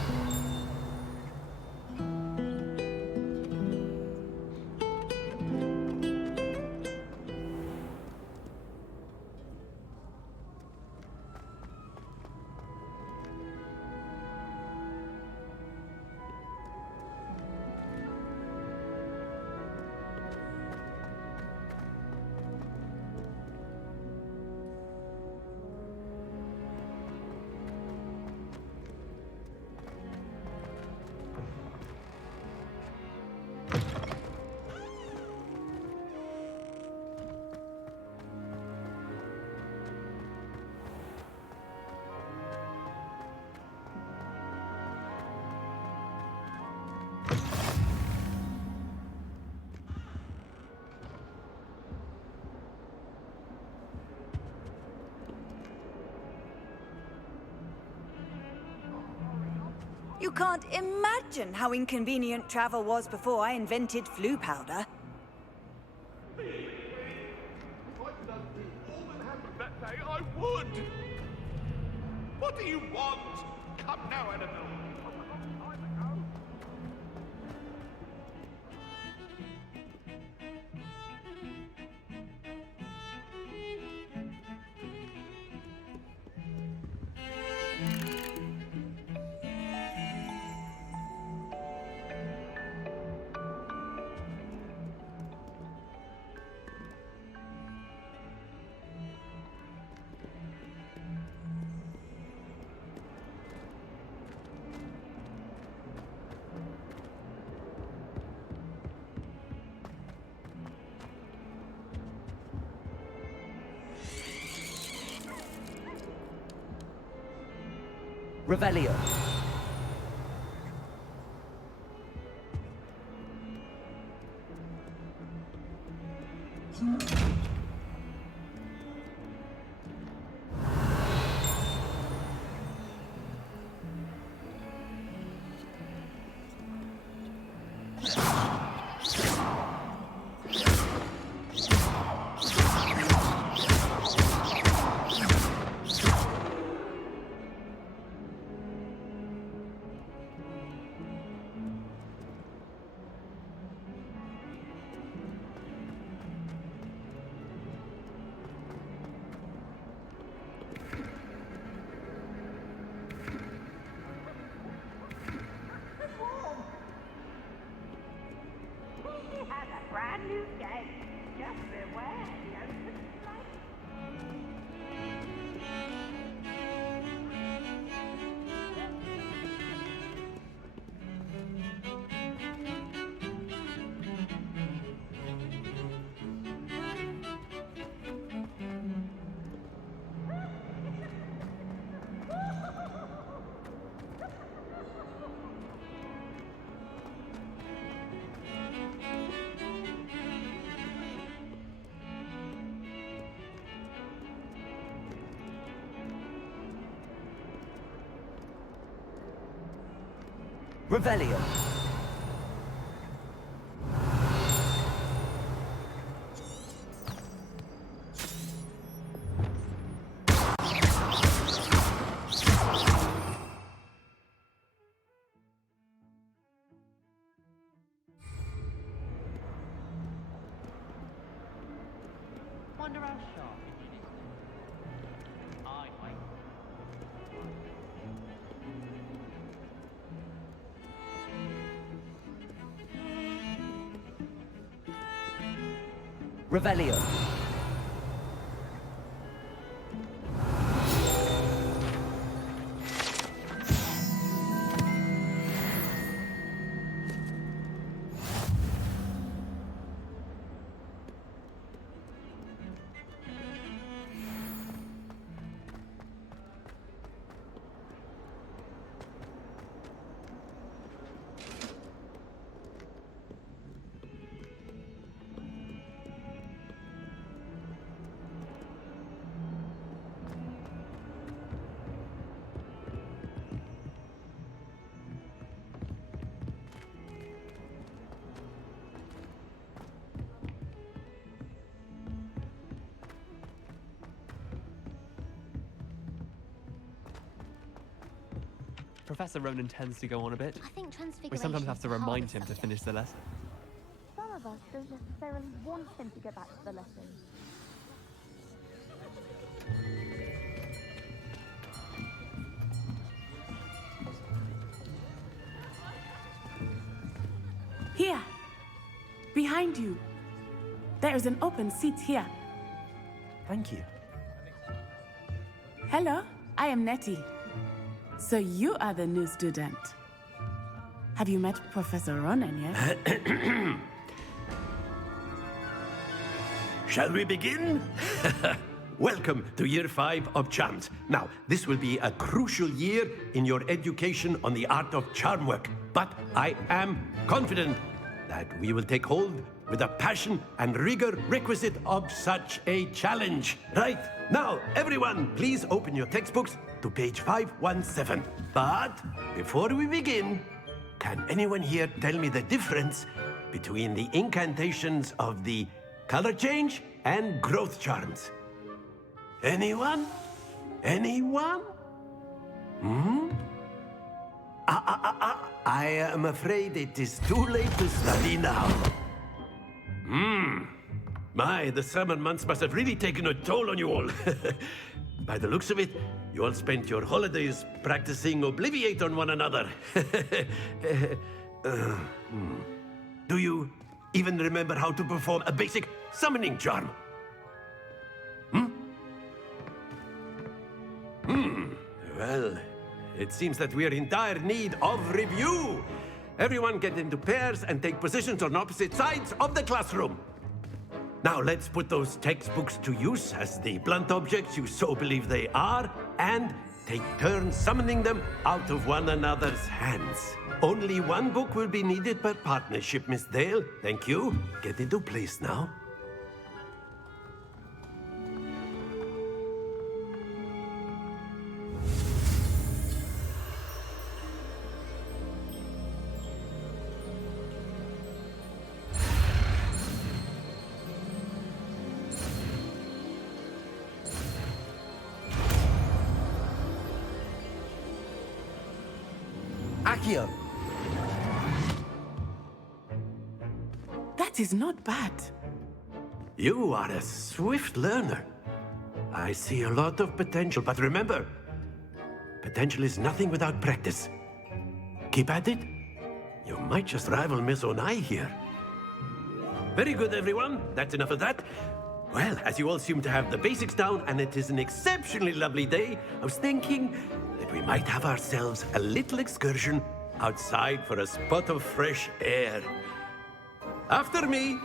You can't imagine how inconvenient travel was before I invented flu powder. I would! What do you want? Come now, Annabelle. Revelio. brand new game. Just beware the open flame. Revelio. Wonder how sharp it is. I like. Revelio. Professor Ronan tends to go on a bit. I think transfiguration. We sometimes have to is the remind hardest him to subject. finish the lesson. Some of us don't necessarily want him to go back to the lesson. Here! Behind you! There is an open seat here. Thank you. Hello, I am Nettie. So you are the new student. Have you met Professor Ronan yet? Shall we begin? Welcome to Year 5 of Charms. Now, this will be a crucial year in your education on the art of charm work. But I am confident that we will take hold with the passion and rigor requisite of such a challenge. Right, now, everyone, please open your textbooks to page 517. But before we begin, can anyone here tell me the difference between the incantations of the color change and growth charms? Anyone? Anyone? Hmm? I am afraid it is too late to study now. My, the summer months must have really taken a toll on you all. By the looks of it, you all spent your holidays practicing Obliviate on one another. Do you even remember how to perform a basic summoning charm? Well, it seems that we are in dire need of review. Everyone get into pairs and take positions on opposite sides of the classroom. Now let's put those textbooks to use as the blunt objects you so believe they are, and take turns summoning them out of one another's hands. Only one book will be needed per partnership, Miss Dale. Thank you. Get into place now. Accio. That is not bad. You are a swift learner. I see a lot of potential, but remember, potential is nothing without practice. Keep at it. You might just rival Miss Onai here. Very good, everyone. That's enough of that. Well, as you all seem to have the basics down, and it is an exceptionally lovely day, I was thinking that we might have ourselves a little excursion outside for a spot of fresh air. After me.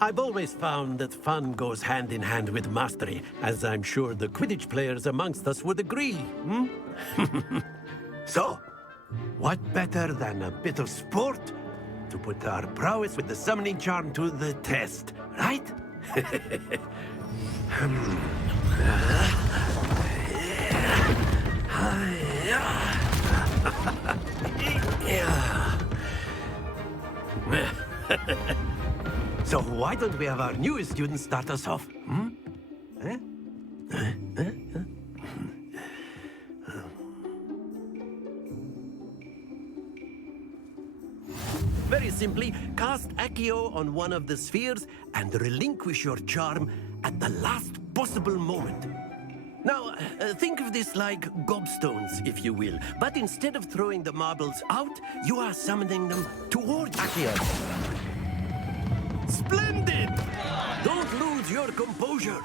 I've always found that fun goes hand in hand with mastery, as I'm sure the Quidditch players amongst us would agree. So, what better than a bit of sport to put our prowess with the summoning charm to the test, right? So why don't we have our newest student start us off? Very simply, cast Accio on one of the spheres and relinquish your charm at the last possible moment. Now, think of this like gobstones, if you will. But instead of throwing the marbles out, you are summoning them towards Accio. Splendid! Don't lose your composure.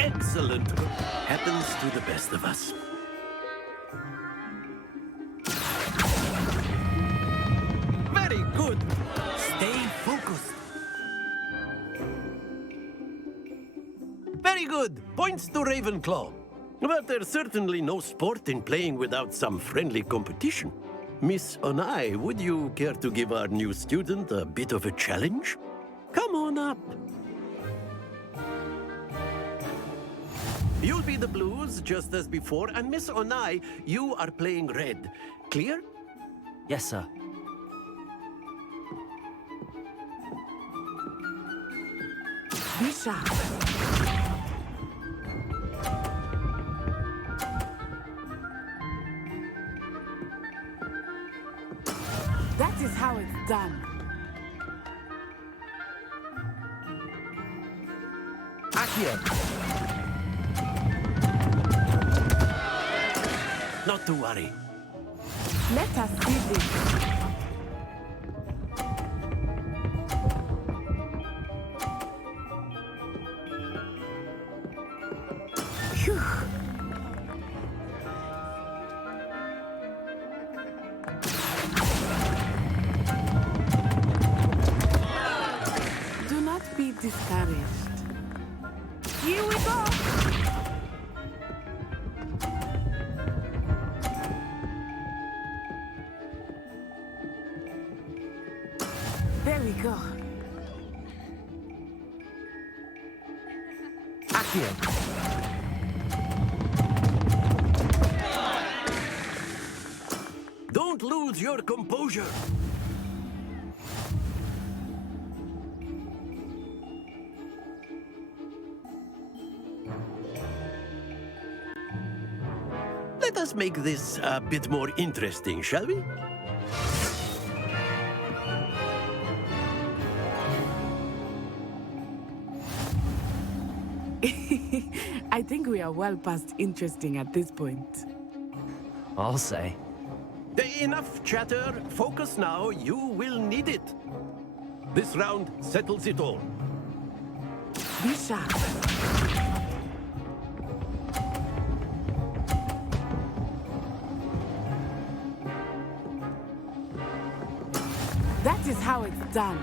Excellent. Happens to the best of us. Very good. Stay focused. Very good. Points to Ravenclaw. But there's certainly no sport in playing without some friendly competition. Miss Onai, would you care to give our new student a bit of a challenge? Come on up. You'll be the blues, just as before, and Miss Onai, you are playing red. Clear? Yes, sir. Be sharp. That is how it's done. Accio. Not to worry. Let us see this. Phew. Do not be discouraged. Here we go. There we go. Accio. Don't lose your composure. Let us make this a bit more interesting, shall we? I think we are well past interesting at this point. I'll say. Enough chatter. Focus now. You will need it. This round settles it all. Be sharp. That is how it's done.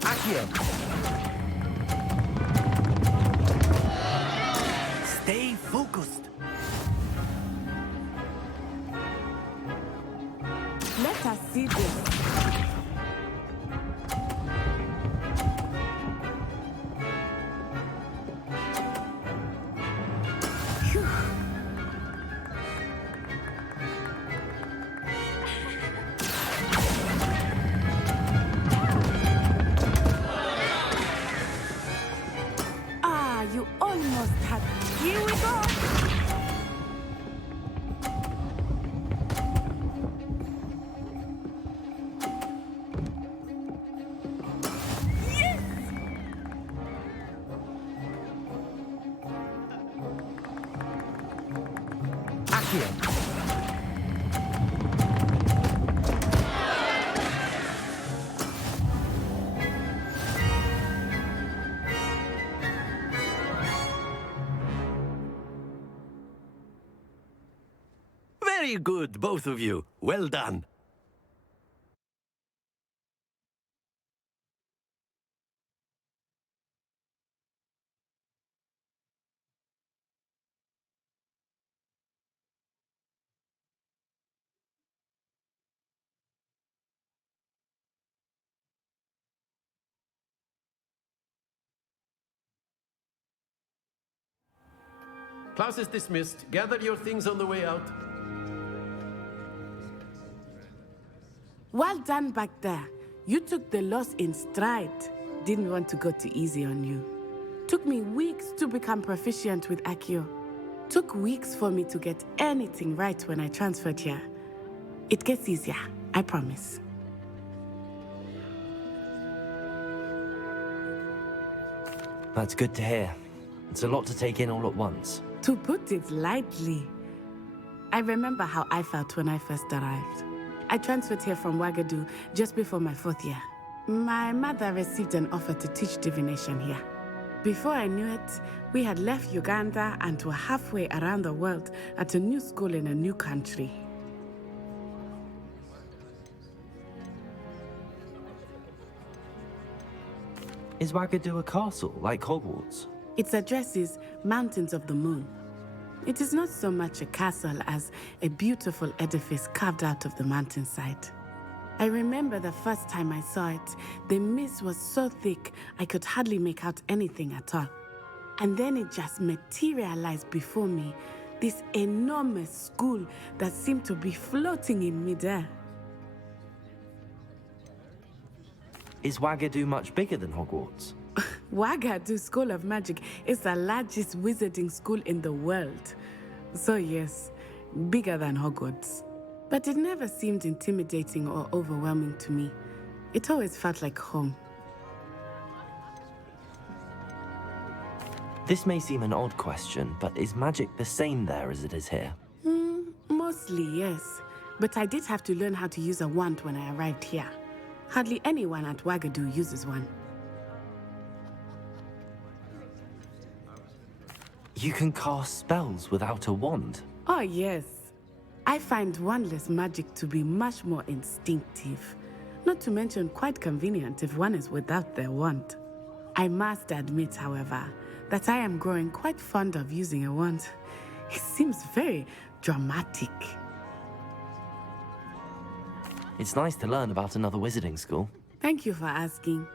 Accio. Stay focused. Let us see this. Accio. Very good, both of you. Well done. Class is dismissed. Gather your things on the way out. Well done back there. You took the loss in stride. Didn't want to go too easy on you. Took me weeks to become proficient with Accio. Took weeks for me to get anything right when I transferred here. It gets easier, I promise. That's good to hear. It's a lot to take in all at once. To put it lightly, I remember how I felt when I first arrived. I transferred here from Ouagadougou just before my 4th year. My mother received an offer to teach divination here. Before I knew it, we had left Uganda and were halfway around the world at a new school in a new country. Is Ouagadougou a castle, like Hogwarts? Its address is Mountains of the Moon. It is not so much a castle as a beautiful edifice carved out of the mountainside. I remember the first time I saw it, the mist was so thick I could hardly make out anything at all. And then it just materialized before me, this enormous school that seemed to be floating in midair. Is Ouagadougou much bigger than Hogwarts? Ouagadougou School of Magic is the largest wizarding school in the world. So yes, bigger than Hogwarts. But it never seemed intimidating or overwhelming to me. It always felt like home. This may seem an odd question, but is magic the same there as it is here? Mostly, yes. But I did have to learn how to use a wand when I arrived here. Hardly anyone at Ouagadougou uses one. You can cast spells without a wand? Oh, yes. I find wandless magic to be much more instinctive. Not to mention quite convenient if one is without their wand. I must admit, however, that I am growing quite fond of using a wand. It seems very dramatic. It's nice to learn about another wizarding school. Thank you for asking.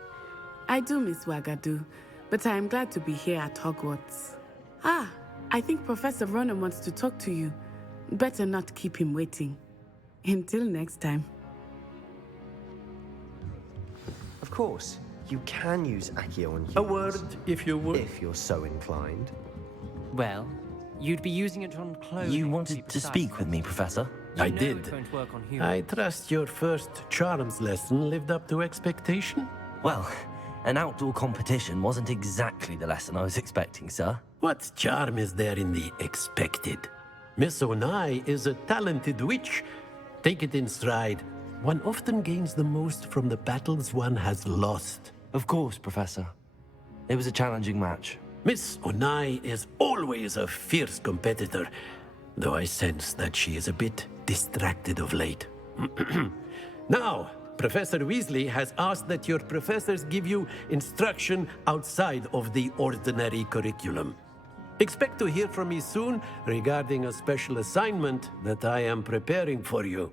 I do miss Ouagadougou, but I am glad to be here at Hogwarts. Ah, I think Professor Ronan wants to talk to you. Better not keep him waiting. Until next time. Of course, you can use Accio on humans. A word, if you would. If you're so inclined. Well, you'd be using it on clothing. You wanted to speak with me, Professor? I did. I trust your first charms lesson lived up to expectation? Well, an outdoor competition wasn't exactly the lesson I was expecting, sir. What charm is there in the expected? Miss Onai is a talented witch. Take it in stride. One often gains the most from the battles one has lost. Of course, Professor. It was a challenging match. Miss Onai is always a fierce competitor, though I sense that she is a bit distracted of late. Now, Professor Weasley has asked that your professors give you instruction outside of the ordinary curriculum. Expect to hear from me soon regarding a special assignment that I am preparing for you.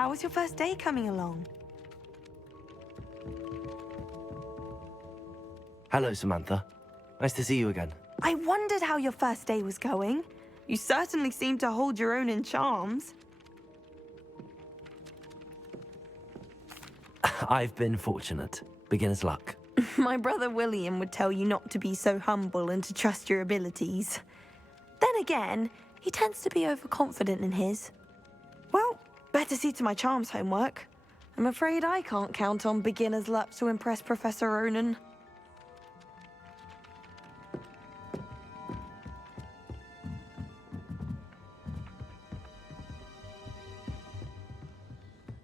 how is your first day coming along? Hello, Samantha. Nice to see you again. I wondered how your first day was going. You certainly seem to hold your own in charms. I've been fortunate. Beginner's luck. My brother William would tell you not to be so humble and to trust your abilities. Then again, he tends to be overconfident in his. Well, better see to my charms homework. I'm afraid I can't count on beginner's luck to impress Professor Ronan.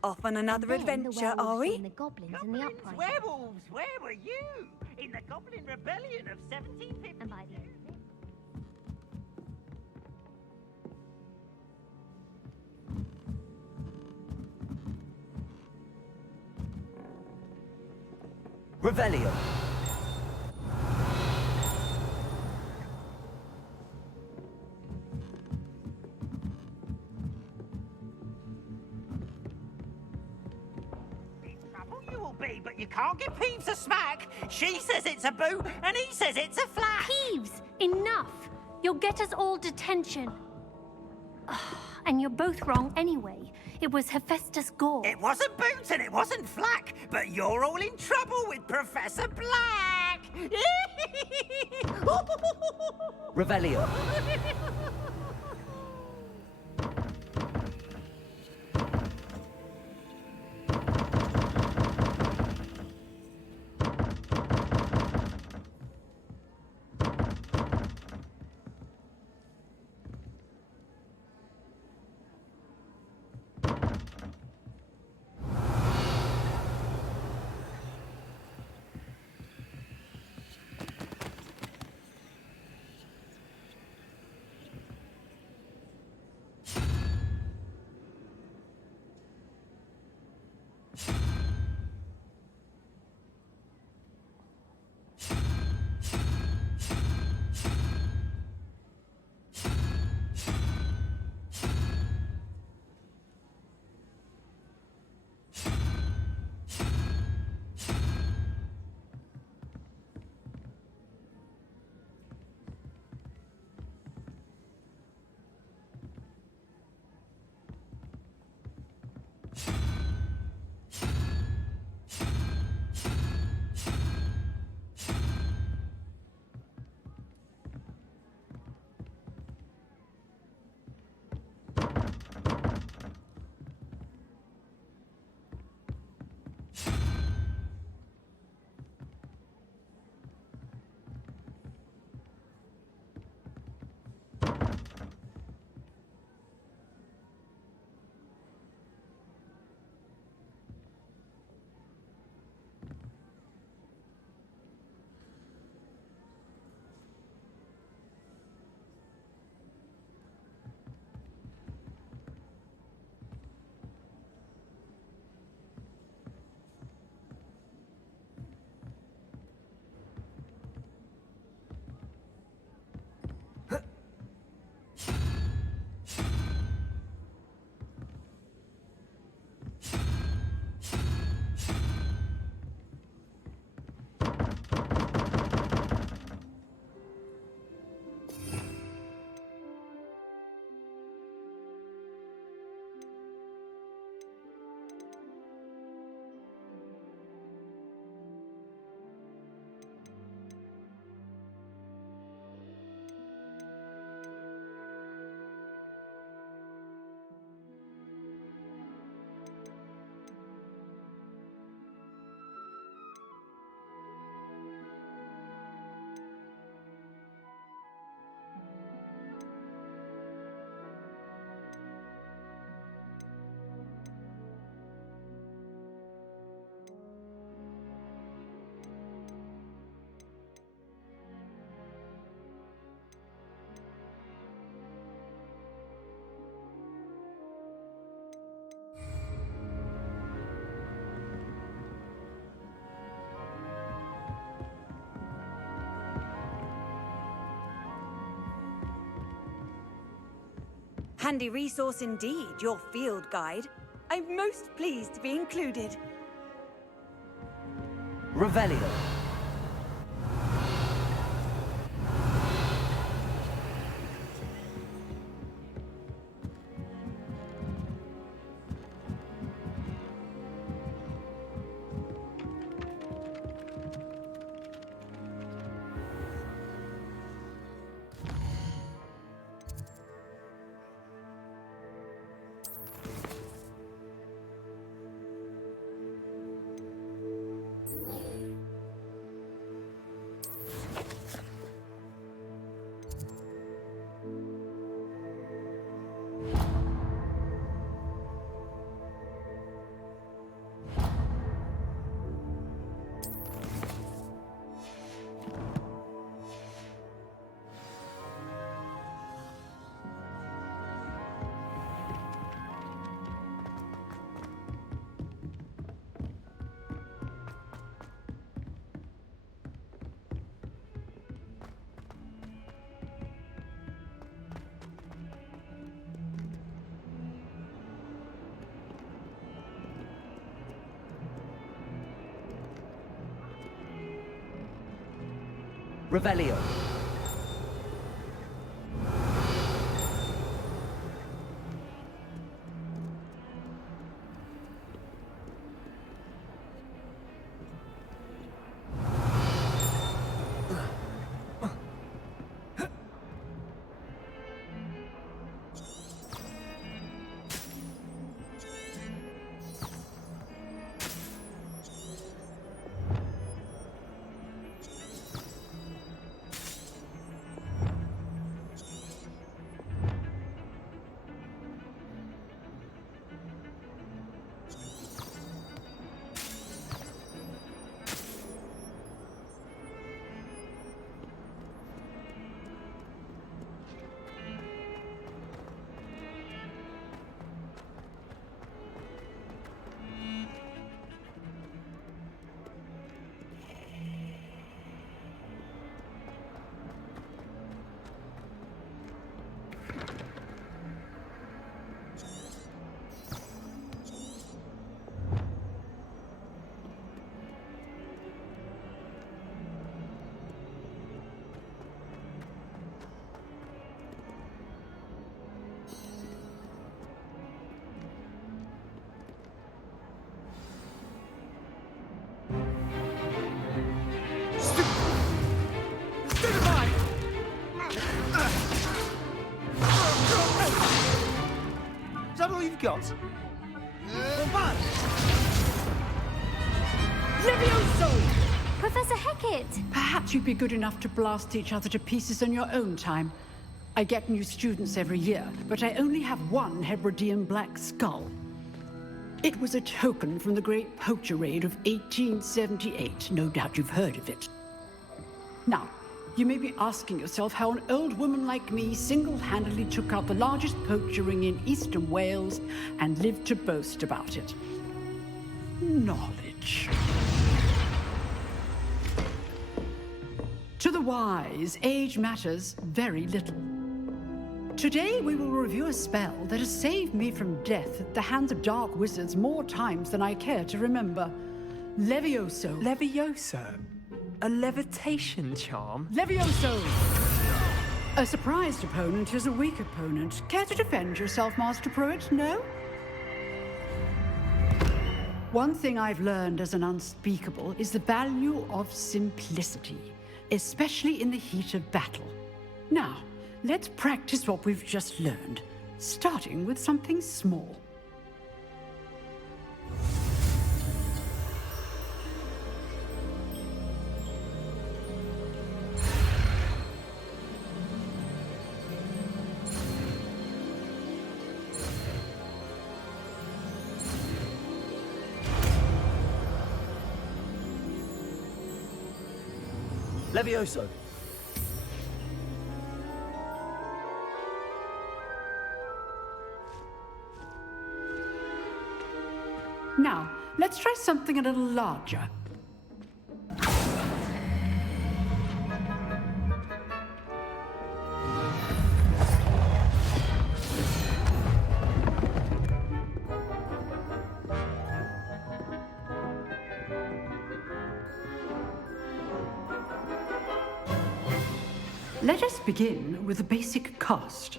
Off on another adventure, are we? The goblins and the uprising. Werewolves, where were you? In the Goblin Rebellion of 1750. And by the end of it, Revelio. You will be, but you can't give Peeves a smack. She says it's a boot, and he says it's a flat. Peeves, enough! You'll get us all detention. And you're both wrong anyway. It was Hephaestus Gore. It wasn't boot and it wasn't flack, but you're all in trouble with Professor Black. Revelio. Handy resource indeed, your field guide. I'm most pleased to be included. Revelio. Revelio. Is that all you've got? Levioso! Professor Hecat! Perhaps you'd be good enough to blast each other to pieces in your own time. I get new students every year, but I only have one Hebridean black skull. It was a token from the Great Poacher Raid of 1878. No doubt you've heard of it. Now, you may be asking yourself how an old woman like me single-handedly took out the largest poacher ring in eastern Wales and lived to boast about it. Knowledge. To the wise, age matters very little. Today we will review a spell that has saved me from death at the hands of dark wizards more times than I care to remember. Levioso. Levioso? A levitation charm? Levioso! A surprised opponent is a weak opponent. Care to defend yourself, Master Pruitt? No? One thing I've learned as an unspeakable is the value of simplicity, especially in the heat of battle. Now, let's practice what we've just learned, starting with something small. Levioso. Now, let's try something a little larger. Let us begin with the basic cast.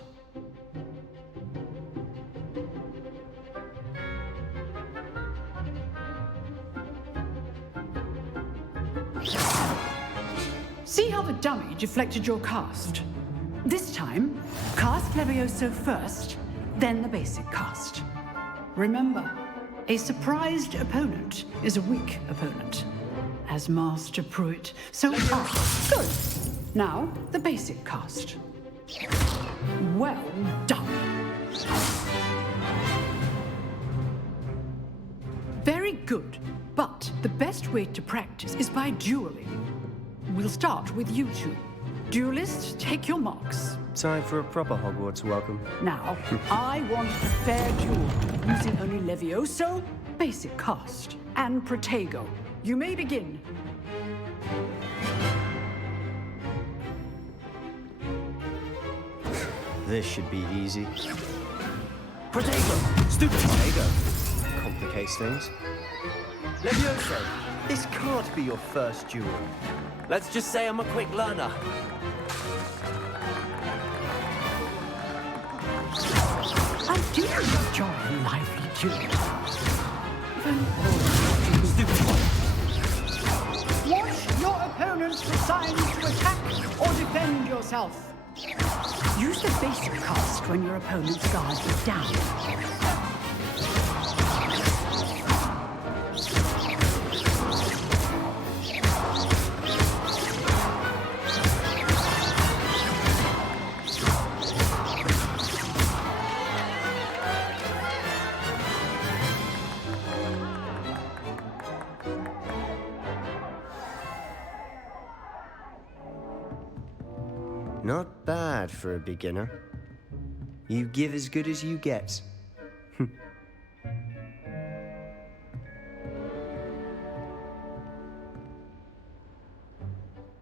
See how the dummy deflected your cast? This time, cast Levioso first, then the basic cast. Remember, a surprised opponent is a weak opponent, as Master Pruitt. So, good. Now, the basic cast. Well done. Very good, but the best way to practice is by dueling. We'll start with you two. Duelists, take your marks. Time for a proper Hogwarts welcome. Now, I want a fair duel, using only Levioso, basic cast, and Protego. You may begin. This should be easy. Protego! Stupid Protego complicates things. Levioso, this can't be your first duel. Let's just say I'm a quick learner. I do enjoy a lively duel. Stupid one. Watch your opponents for signs to attack or defend yourself. Use the basic cast when your opponent's guard is down. Not bad for a beginner. You give as good as you get.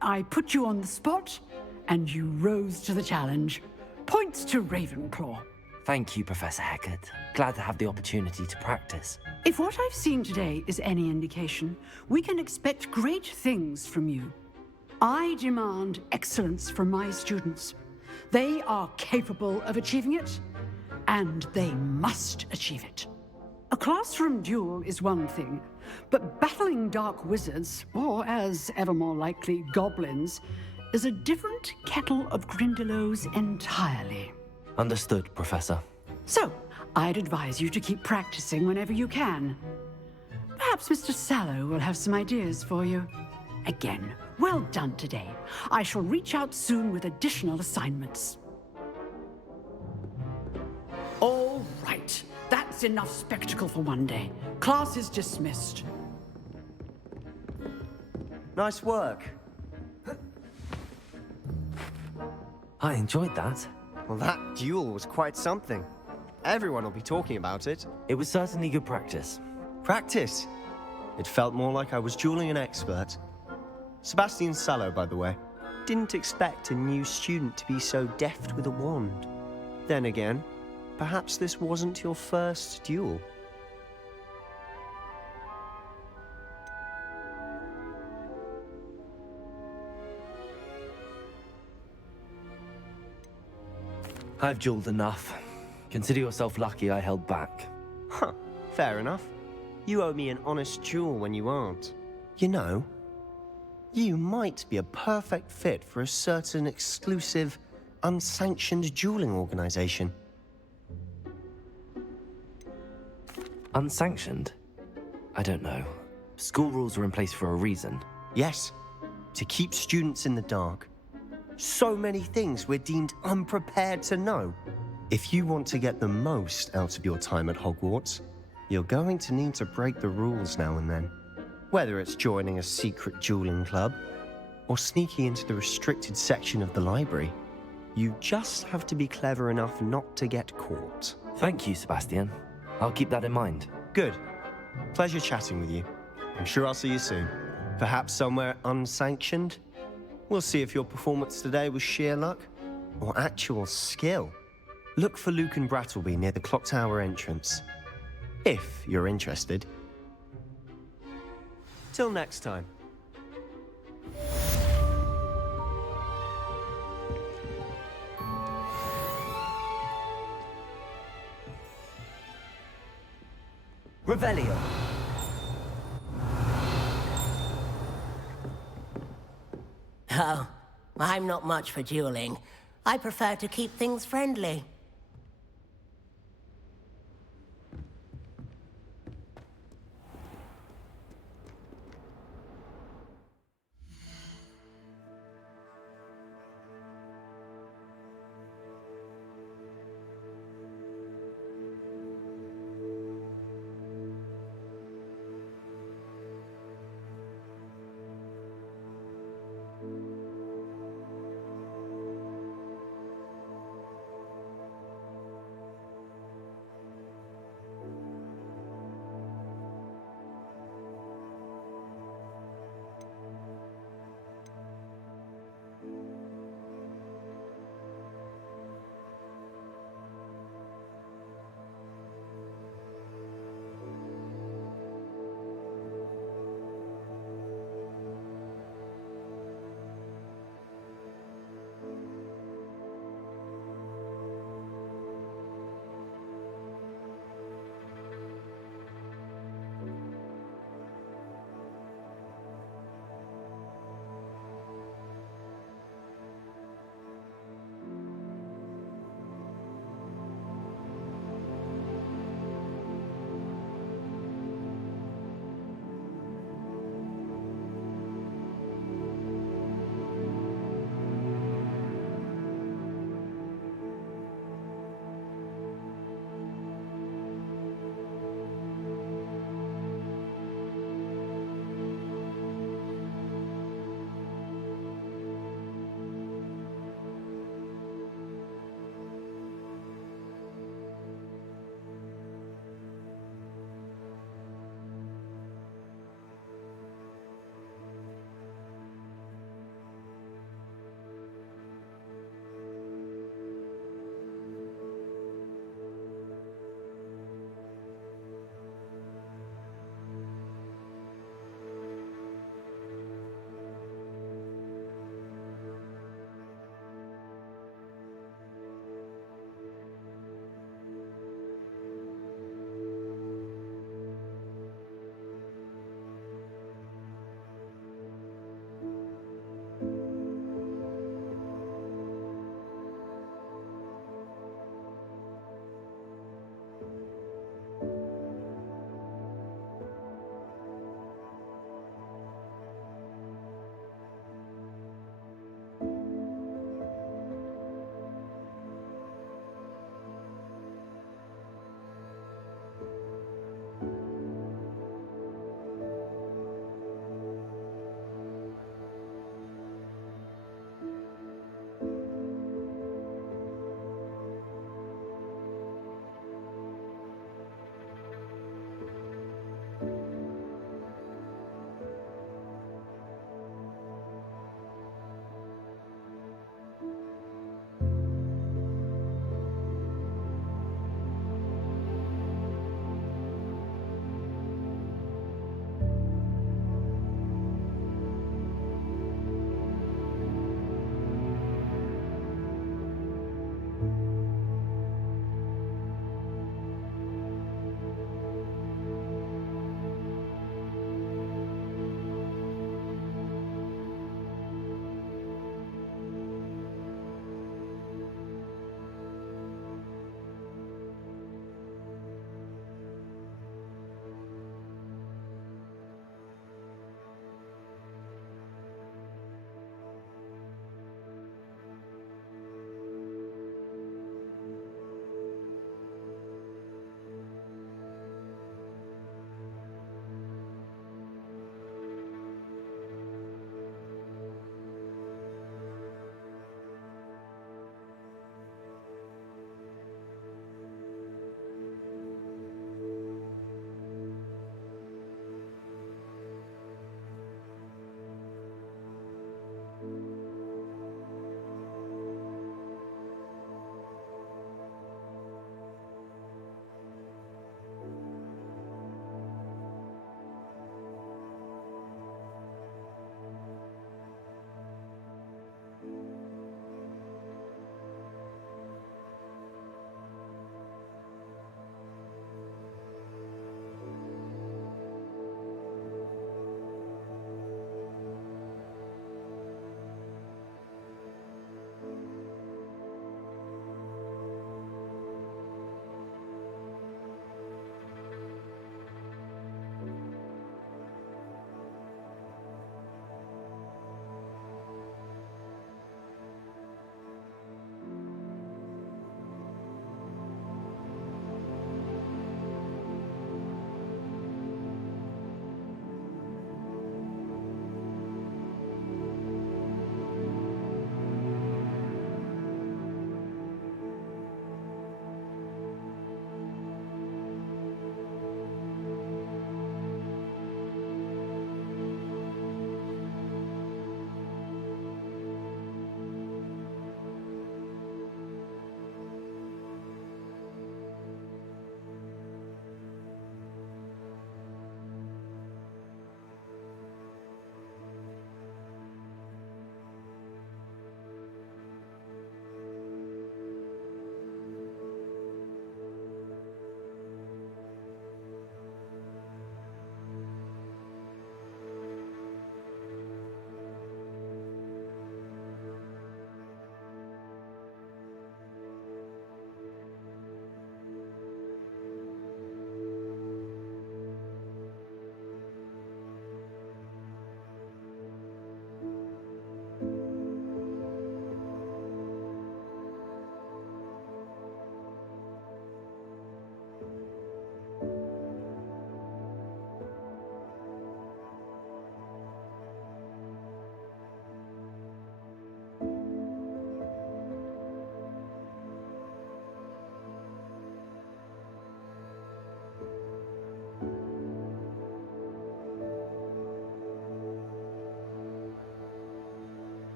I put you on the spot, and you rose to the challenge. Points to Ravenclaw. Thank you, Professor Hecat. Glad to have the opportunity to practice. If what I've seen today is any indication, we can expect great things from you. I demand excellence from my students. They are capable of achieving it, and they must achieve it. A classroom duel is one thing, but battling dark wizards, or as ever more likely, goblins, is a different kettle of Grindylows entirely. Understood, Professor. So, I'd advise you to keep practicing whenever you can. Perhaps Mr. Sallow will have some ideas for you. Again, well done today. I shall reach out soon with additional assignments. All right. That's enough spectacle for one day. Class is dismissed. Nice work. I enjoyed that. Well, that duel was quite something. Everyone will be talking about it. It was certainly good practice. Practice? It felt more like I was dueling an expert. Sebastian Sallow, by the way. Didn't expect a new student to be so deft with a wand. Then again, perhaps this wasn't your first duel. I've dueled enough. Consider yourself lucky I held back. Huh, fair enough. You owe me an honest duel when you aren't. You know, you might be a perfect fit for a certain exclusive, unsanctioned dueling organization. Unsanctioned? I don't know. School rules are in place for a reason. Yes, to keep students in the dark. So many things we're deemed unprepared to know. If you want to get the most out of your time at Hogwarts, you're going to need to break the rules now and then. Whether it's joining a secret dueling club, or sneaking into the restricted section of the library, you just have to be clever enough not to get caught. Thank you, Sebastian. I'll keep that in mind. Good. Pleasure chatting with you. I'm sure I'll see you soon. Perhaps somewhere unsanctioned? We'll see if your performance today was sheer luck or actual skill. Look for Luke and Brattleby near the clock tower entrance, if you're interested. Till next time. Revelio. Oh, I'm not much for dueling. I prefer to keep things friendly.